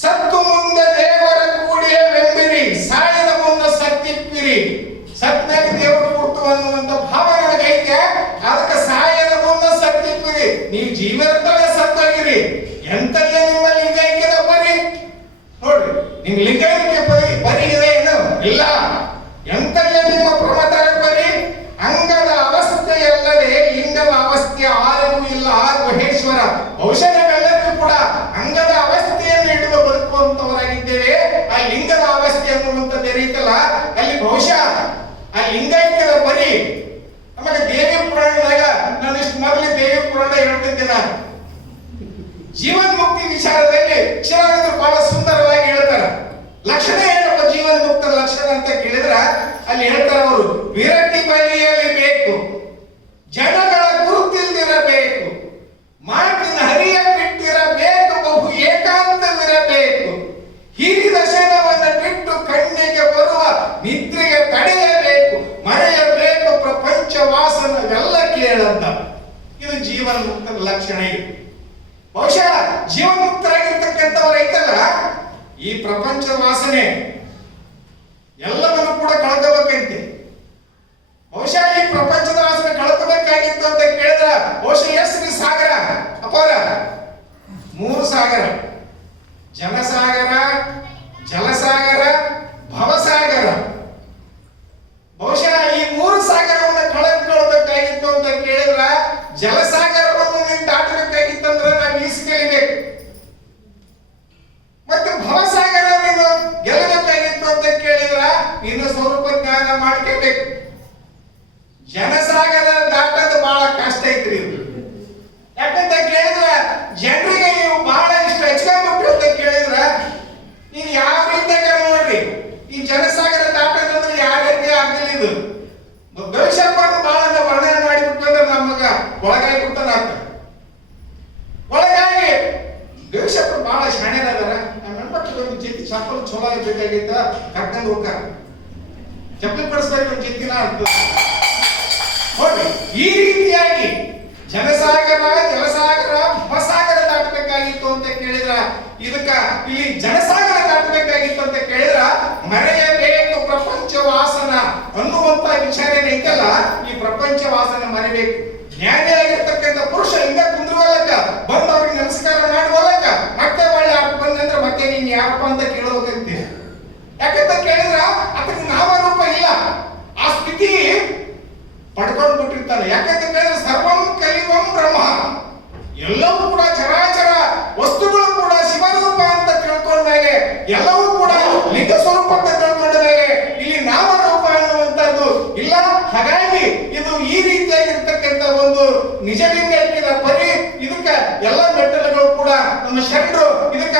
ಸತ್ತು ಮುಂದೆ ದೇವರ ಕೂಡಿಯ ವೆಂಬಿರಿ, ಸಾಯದ ಮುಂದೆ ಸತ್ತಿಪ್ಪಿರಿ. ಸತ್ನಾಗ ದೇವರು ಕೊಟ್ಟು ಅನ್ನುವಂತ ಭಾವ ನನಗೈತೆ. ಅದಕ್ಕೆ ಸಾಯದ ಮುಂದೆ ಸತ್ತಿಪ್ಪಿರಿ. ನೀವು ಜೀವನದಲ್ಲೇ ಸತ್ತೋಗಿರಿ. ಎಂತಲ್ಲೇ ನಿಮ್ಮ ಲಿಂಗೈಕ್ಯದ ಬರಿ ನೋಡ್ರಿ, ನಿಮ್ ಲಿಂಗೈಕ್ಯ ಬರಿ ಇದೆ ಏನು ಇಲ್ಲ. ಎಂತಲ್ಲೇ ನಿಮ್ಮ ಪ್ರಮತರ ಬರಿ. ಅಂಗದ ಅವಸ್ಥೆಯಲ್ಲದೆ ಲಿಂಗದ ಅವಸ್ಥೆಯ ಆರಿಗೂ ಇಲ್ಲ ಆರು ಮಹೇಶ್ವರ. ಬಹುಶಃ ನಾವೆಲ್ಲರಿಗೂ ಕೂಡ ಅಂಗದ ಅವಸ್ಥೆಯನ್ನು ಹಿಡಿದು ಬದುಕುವಂತವರಾಗಿದ್ದೇವೆ. ಆ ಲಿಂಗದ ಅವಸ್ಥೆ ಅನ್ನುವಂಥದ್ದು ಏನೈತಲ್ಲ, ಅಲ್ಲಿ ಬಹುಶಃ ಆ ಲಿಂಗೈಕ್ಯದ ಬರಿ ನಮಗೆ ದೇವಿ ಪುರಾಣದಾಗ, ನಾನು ಇಷ್ಟು ಮೊದಲೇ ದೇವಿ ಪುರಾಣ ಹೇಳ್ತಿದ್ದೆ. ನಾನು ಜೀವನ್ ಮುಕ್ತಿ ವಿಚಾರದಲ್ಲಿ ಶಿವಾನಂದರು ಬಹಳ ಸುಂದರವಾಗಿ ಹೇಳ್ತಾರೆ. ಲಕ್ಷಣ ಏನಪ್ಪ ಜೀವನ ಮುಕ್ತರ ಲಕ್ಷಣ ಅಂತ ಕೇಳಿದ್ರ ಅಲ್ಲಿ ಹೇಳ್ತಾರೆ ಅವರು, ವಿರಕ್ತಿ ಬಲಿಯಲ್ಲಿ ಬೇಕು, ಜನಗಳ ಗುರುತಿಲ್ದಿರಬೇಕು, ಮಾತಿನ ಹರಿಯ ಬಿಟ್ಟಿರಬೇಕು, ಬಹು ಏಕಾಂತವಿರಬೇಕು, ಹಿರಿದ ಶನವನ್ನು ಬಿಟ್ಟು ಕಣ್ಣಿಗೆ ಬರುವ ನಿದ್ರೆಗೆ ತಡೆಯಬೇಕು, ಮರೆಯಬೇಕು ಪ್ರಪಂಚ ವಾಸನವೆಲ್ಲ ಕೇಳಂತ. ಇದು ಜೀವನ ಮುಕ್ತರ ಲಕ್ಷಣ. ಇದು ಬಹುಶಃ ಜೀವನ ಮುಕ್ತರಾಗಿರ್ತಕ್ಕಂಥವ್ರು ಐತಲ್ಲ, ಈ ಪ್ರಪಂಚದ ವಾಸನೆ ಎಲ್ಲವನ್ನು ಕೂಡ ಕಳ್ಕೋಬೇಕಂತೆ. ಬಹುಶಃ ಈ ಪ್ರಪಂಚದ ವಾಸನೆ ಕಳ್ಕೋಬೇಕಾಗಿತ್ತು ಅಂತ ಕೇಳಿದ್ರ ಬಹುಶಃ ಎಷ್ಟು ಸಾಗರ ಅಪಾರ? 3 ಸಾಗರ: ಜನಸಾಗರ, ಜಲಸಾಗರ, ಭವಸಾಗರ. ಬಹುಶಃ ಈ 3 ಸಾಗರವನ್ನು ಕಳ್ಕೊಳ್ಬೇಕಾಗಿತ್ತು ಅಂತ ಕೇಳಿದ್ರ ಜಲಸಾಗರವನ್ನು ದಾಟಬೇಕಾಗಿತ್ತಂದ್ರೆ ನಾವು ಈಸ್ಕಲಿಬೇಕು. ಮತ್ತೆ ಭವಸಾಗರವನ್ನು ಗೆಲ್ಲಬೇಕಾಗಿತ್ತು ಅಂತ ಕೇಳಿದ್ರ ಇನ್ನು ಸ್ವರೂಪ ಜ್ಞಾನ ಮಾಡ್ಕೋಬೇಕು. ಜನಸಾಗರ ದಾಟೋದು ಬಹಳ ಕಷ್ಟ ಐತ್ರಿ. ಯಾಕಂತ ಕೇಳಿದ್ರ ಜನರಿಗೆ ನೀವು ಬಹಳ ಇಷ್ಟ ಹಚ್ಕೊಂಡ್ಬಿಟ್ರಿ ಅಂತ ಕೇಳಿದ್ರ ನೀವು ಯಾವ ರೀತಿಯಾಗ ನೋಡ್ರಿ, ಈ ಜನಸಾಗರ ದಾಟೋದಂದ್ರೆ ಯಾವ ರೀತಿ ಆಗ್ಲಿಲ್ಲ. ಇದು ಭವಿಷ್ಯಪ್ಪ ಬಹಳ ವರ್ಣನೆ ಮಾಡಿಬಿಟ್ಟು ಅಂದ್ರೆ ನಮಗ ಒಳಗಾಗಿ ಬಿಡ್ತಾನ ಆಗ್ತದೆ. ಒಳಗಾಗಿ ಭವಿಷ್ಯಪ್ಪ ಬಹಳ ಶಾಣ್ಯರಾದಾರ. ನಮ್ಮ ಹೆಣ್ಮಕ್ಳು ಒಂದು ಜೊತೆ ಚಪ್ಪಲ್ ಚಲೋ ಬೇಕಾಗಿತ್ತ ಕರ್ಕೊಂಡು ಹೋಗ್ತಾರ, ಚಪ್ಪಲಿ ಪಡಿಸ್ಬೇಕು ಒಂದು ಜೊತಿನ ಅಂತ ನೋಡ್ರಿ. ಈ ರೀತಿಯಾಗಿ ಜನಸಾಗರ, ಜಲಸಾಗರ, ಭವಸಾಗರ ದಾಟಬೇಕಾಗಿತ್ತು ಅಂತ ಕೇಳಿದ್ರ ಇದಕ್ಕ ಇಲ್ಲಿ ಜನಸಾಗರ ದಾಟಬೇಕಾಗಿತ್ತು ಅಂತ ಕೇಳಿದ್ರ ಮರೆಯಬೇಕು ಪ್ರಪಂಚ ವಾಸನ ಅನ್ನುವಂತ ವಿಚಾರ ಏನೈತಲ್ಲ, ಈ ಪ್ರಪಂಚ ವಾಸನ ಮರೆಯಬೇಕು. ಜ್ಞಾನಿಯಾಗಿರ್ತಕ್ಕಂಥ ಪುರುಷ ಹಿಂಗ ಕುಂದ್ರುವಲ್ಲಕ ಬಂದು ಅವ್ರಿಗೆ ನಮಸ್ಕಾರ ಮಾಡುವಲ್ಲಕ ಮತ್ತೆ ಒಳ್ಳೆ ಬಂದಂದ್ರೆ ಮತ್ತೆ ನೀನ್ ಯಾರಪ್ಪ ಅಂತ ಕೇಳೋಕಂತೆ. ಯಾಕಂತ ಕೇಳಿದ್ರ ಅದಕ್ಕೆ ನಾಮರೂಪ ಇಲ್ಲ, ಆ ಸ್ಥಿತಿ ಪಡ್ಕೊಂಡು ಬಿಟ್ಟಿರ್ತಾನೆ. ಯಾಕಂತ ಕೇಳಿದ್ರೆ ಸರ್ವಂ ಕಲಿವಂ ಬ್ರಹ್ಮ, ಎಲ್ಲವೂ ಕೂಡ ಚರಾಚರ ವಸ್ತುಗಳು ಕೂಡ ಶಿವರೂಪ ಅಂತ ತಿಳ್ಕೊಂಡಾಗೆ, ಎಲ್ಲವೂ ಕೂಡ ಲಿಂಗ ಸ್ವರೂಪ ಅಂತ ತಿಳ್ಕೊಂಡಾಗೆ ಇಲ್ಲಿ ನಾಮರೂಪ ಅನ್ನುವಂಥದ್ದು ಇಲ್ಲ. ಹಾಗಾಗಿ ಇದು ಈ ರೀತಿಯಾಗಿರ್ತಕ್ಕಂಥ ಒಂದು ನಿಜಲಿಂಗೈಕ್ಯದ ಪರಿ. ಇದಕ್ಕ ಎಲ್ಲ ಮೆಟ್ಟಲುಗಳು ಕೂಡ ನಮ್ಮ ಶರಣರು ಇದಕ್ಕ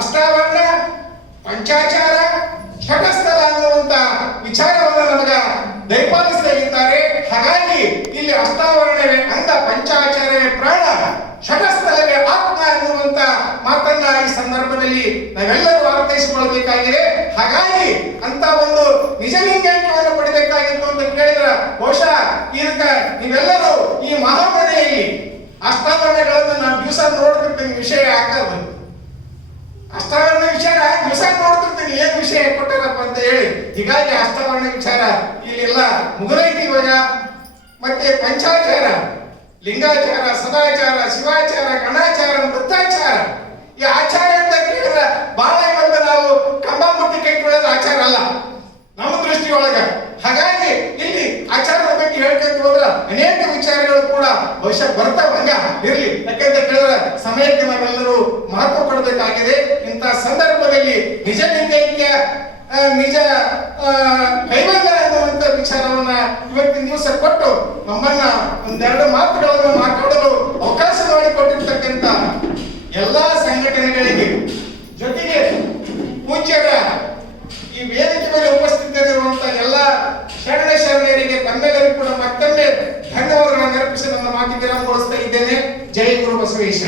ಅಷ್ಟಾವರಣ, ಪಂಚಾಚಾರ, ಷಟಸ್ಥಲ ಅನ್ನುವಂತ ವಿಚಾರವನ್ನು ನಮಗ ದಯಪಾಲಿಸ್ತಾ ಇದ್ದಾರೆ. ಹಾಗಾಗಿ ಇಲ್ಲಿ ಅಷ್ಟಾವರಣವೇ ಅಂಗ, ಪಂಚಾಚಾರವೇ ಪ್ರಾಣ, ಷಟಸ್ಥಲವೇ ಆತ್ಮ ಅನ್ನುವಂತ ಮಾತನ್ನ ಈ ಸಂದರ್ಭದಲ್ಲಿ ನಾವೆಲ್ಲರೂ ಅರ್ಥೈಸಿಕೊಳ್ಳಬೇಕಾಗಿದೆ. ಹಾಗಾಗಿ ಅಂತ ಒಂದು ನಿಜಲಿಂಗೈಕ್ಯವನ್ನು ಪಡಿಬೇಕಾಗಿತ್ತು ಅಂತ ಕೇಳಿದ್ರ ಬಹುಶಃ ಇದಕ್ಕ ನೀವೆಲ್ಲರೂ ಈ ಮಹಾಮನೆಯಲ್ಲಿ ಅಷ್ಟಾವರಣಗಳನ್ನು ನಾವು ದಿವಸ ನೋಡ್ತಿರ್ತೀವಿ. ವಿಷಯ ಹಾಕೋದು ಅಷ್ಟಾವರಣ ವಿಚಾರ ದಿವಸ ನೋಡ್ತಿರ್ತೀನಿ, ಏನ್ ವಿಷಯ ಕೊಟ್ಟಾರಪ್ಪ ಅಂತ ಹೇಳಿ. ಹೀಗಾಗಿ ಅಷ್ಟಾವರಣ ವಿಚಾರ ಇಲ್ಲೆಲ್ಲ ಮುಗಿದೈತಿ ಇವಾಗ. ಮತ್ತೆ ಪಂಚಾಚಾರ, ಲಿಂಗಾಚಾರ, ಸದಾಚಾರ, ಶಿವಾಚಾರ, ಗಣಾಚಾರ, ವೃತ್ತಾಚಾರ, ಈ ಆಚಾರ ಅಂತ ಕೇಳಿದ್ರೆ ಬಹಳ ಇವತ್ತು ನಾವು ಕಂಬಾಮೂರ್ತಿ ಕೈ ತೊಳೆದ ಆಚಾರ ಅಲ್ಲ ನಮ್ಮ ದೃಷ್ಟಿಯೊಳಗ. ಹಾಗಾಗಿ ಇಲ್ಲಿ ಆಚಾರದ ಬಗ್ಗೆ ಹೇಳ್ಕೊಂತ ಹೋದ್ರ ಅನೇಕ ವಿಚಾರಗಳು ಕೂಡ ಬಹುಶಃ ಬರ್ತಾವ. ಹಂಗ ಇರ್ಲಿ, ಯಾಕಂತ ಕೇಳಿದ್ರೆ ಸಮಯಕ್ಕೆ ನಾವೆಲ್ಲರೂ ಮಹತ್ವ ಕೊಡಬೇಕಾಗಿದೆ. ಇಂಥ ಸಂದರ್ಭದಲ್ಲಿ ನಿಜ ಲಿಂಗೈಕ್ಯ, ನಿಜ ಕೈವಲ್ಯ ಎನ್ನುವಂತ ವಿಚಾರವನ್ನ ಇವತ್ತಿನ ದಿವಸ ಕೊಟ್ಟು ನಮ್ಮನ್ನ ಒಂದೆರಡು ಮಾತುಗಳನ್ನು ಮಾತಾಡಲು ಅವಕಾಶ ಮಾಡಿಕೊಟ್ಟಿರ್ತಕ್ಕಂಥ ಎಲ್ಲಾ ಸಂಘಟನೆಗಳಿಗೆ, ಜೊತೆಗೆ ಪೂಜ್ಯರ ಈ ವೇದಿಕೆ ಮೇಲೆ ಉಪಸ್ಥಿತರಿರುವಂತಹ ಎಲ್ಲ ಶರಣರಿಗೆ ತಮ್ಮೆಲ್ಲರಿಗೂ ಕೂಡ ಮತ್ತೊಮ್ಮೆ ಧನ್ಯವಾದಗಳನ್ನು ಅರ್ಪಿಸಿ ನನ್ನ ಮಾತಿಗೆ ವಿರಾಮಗೊಳಿಸ್ತಾ ಇದ್ದೇನೆ. ಜೈ ಗುರು ಬಸವೇಶ.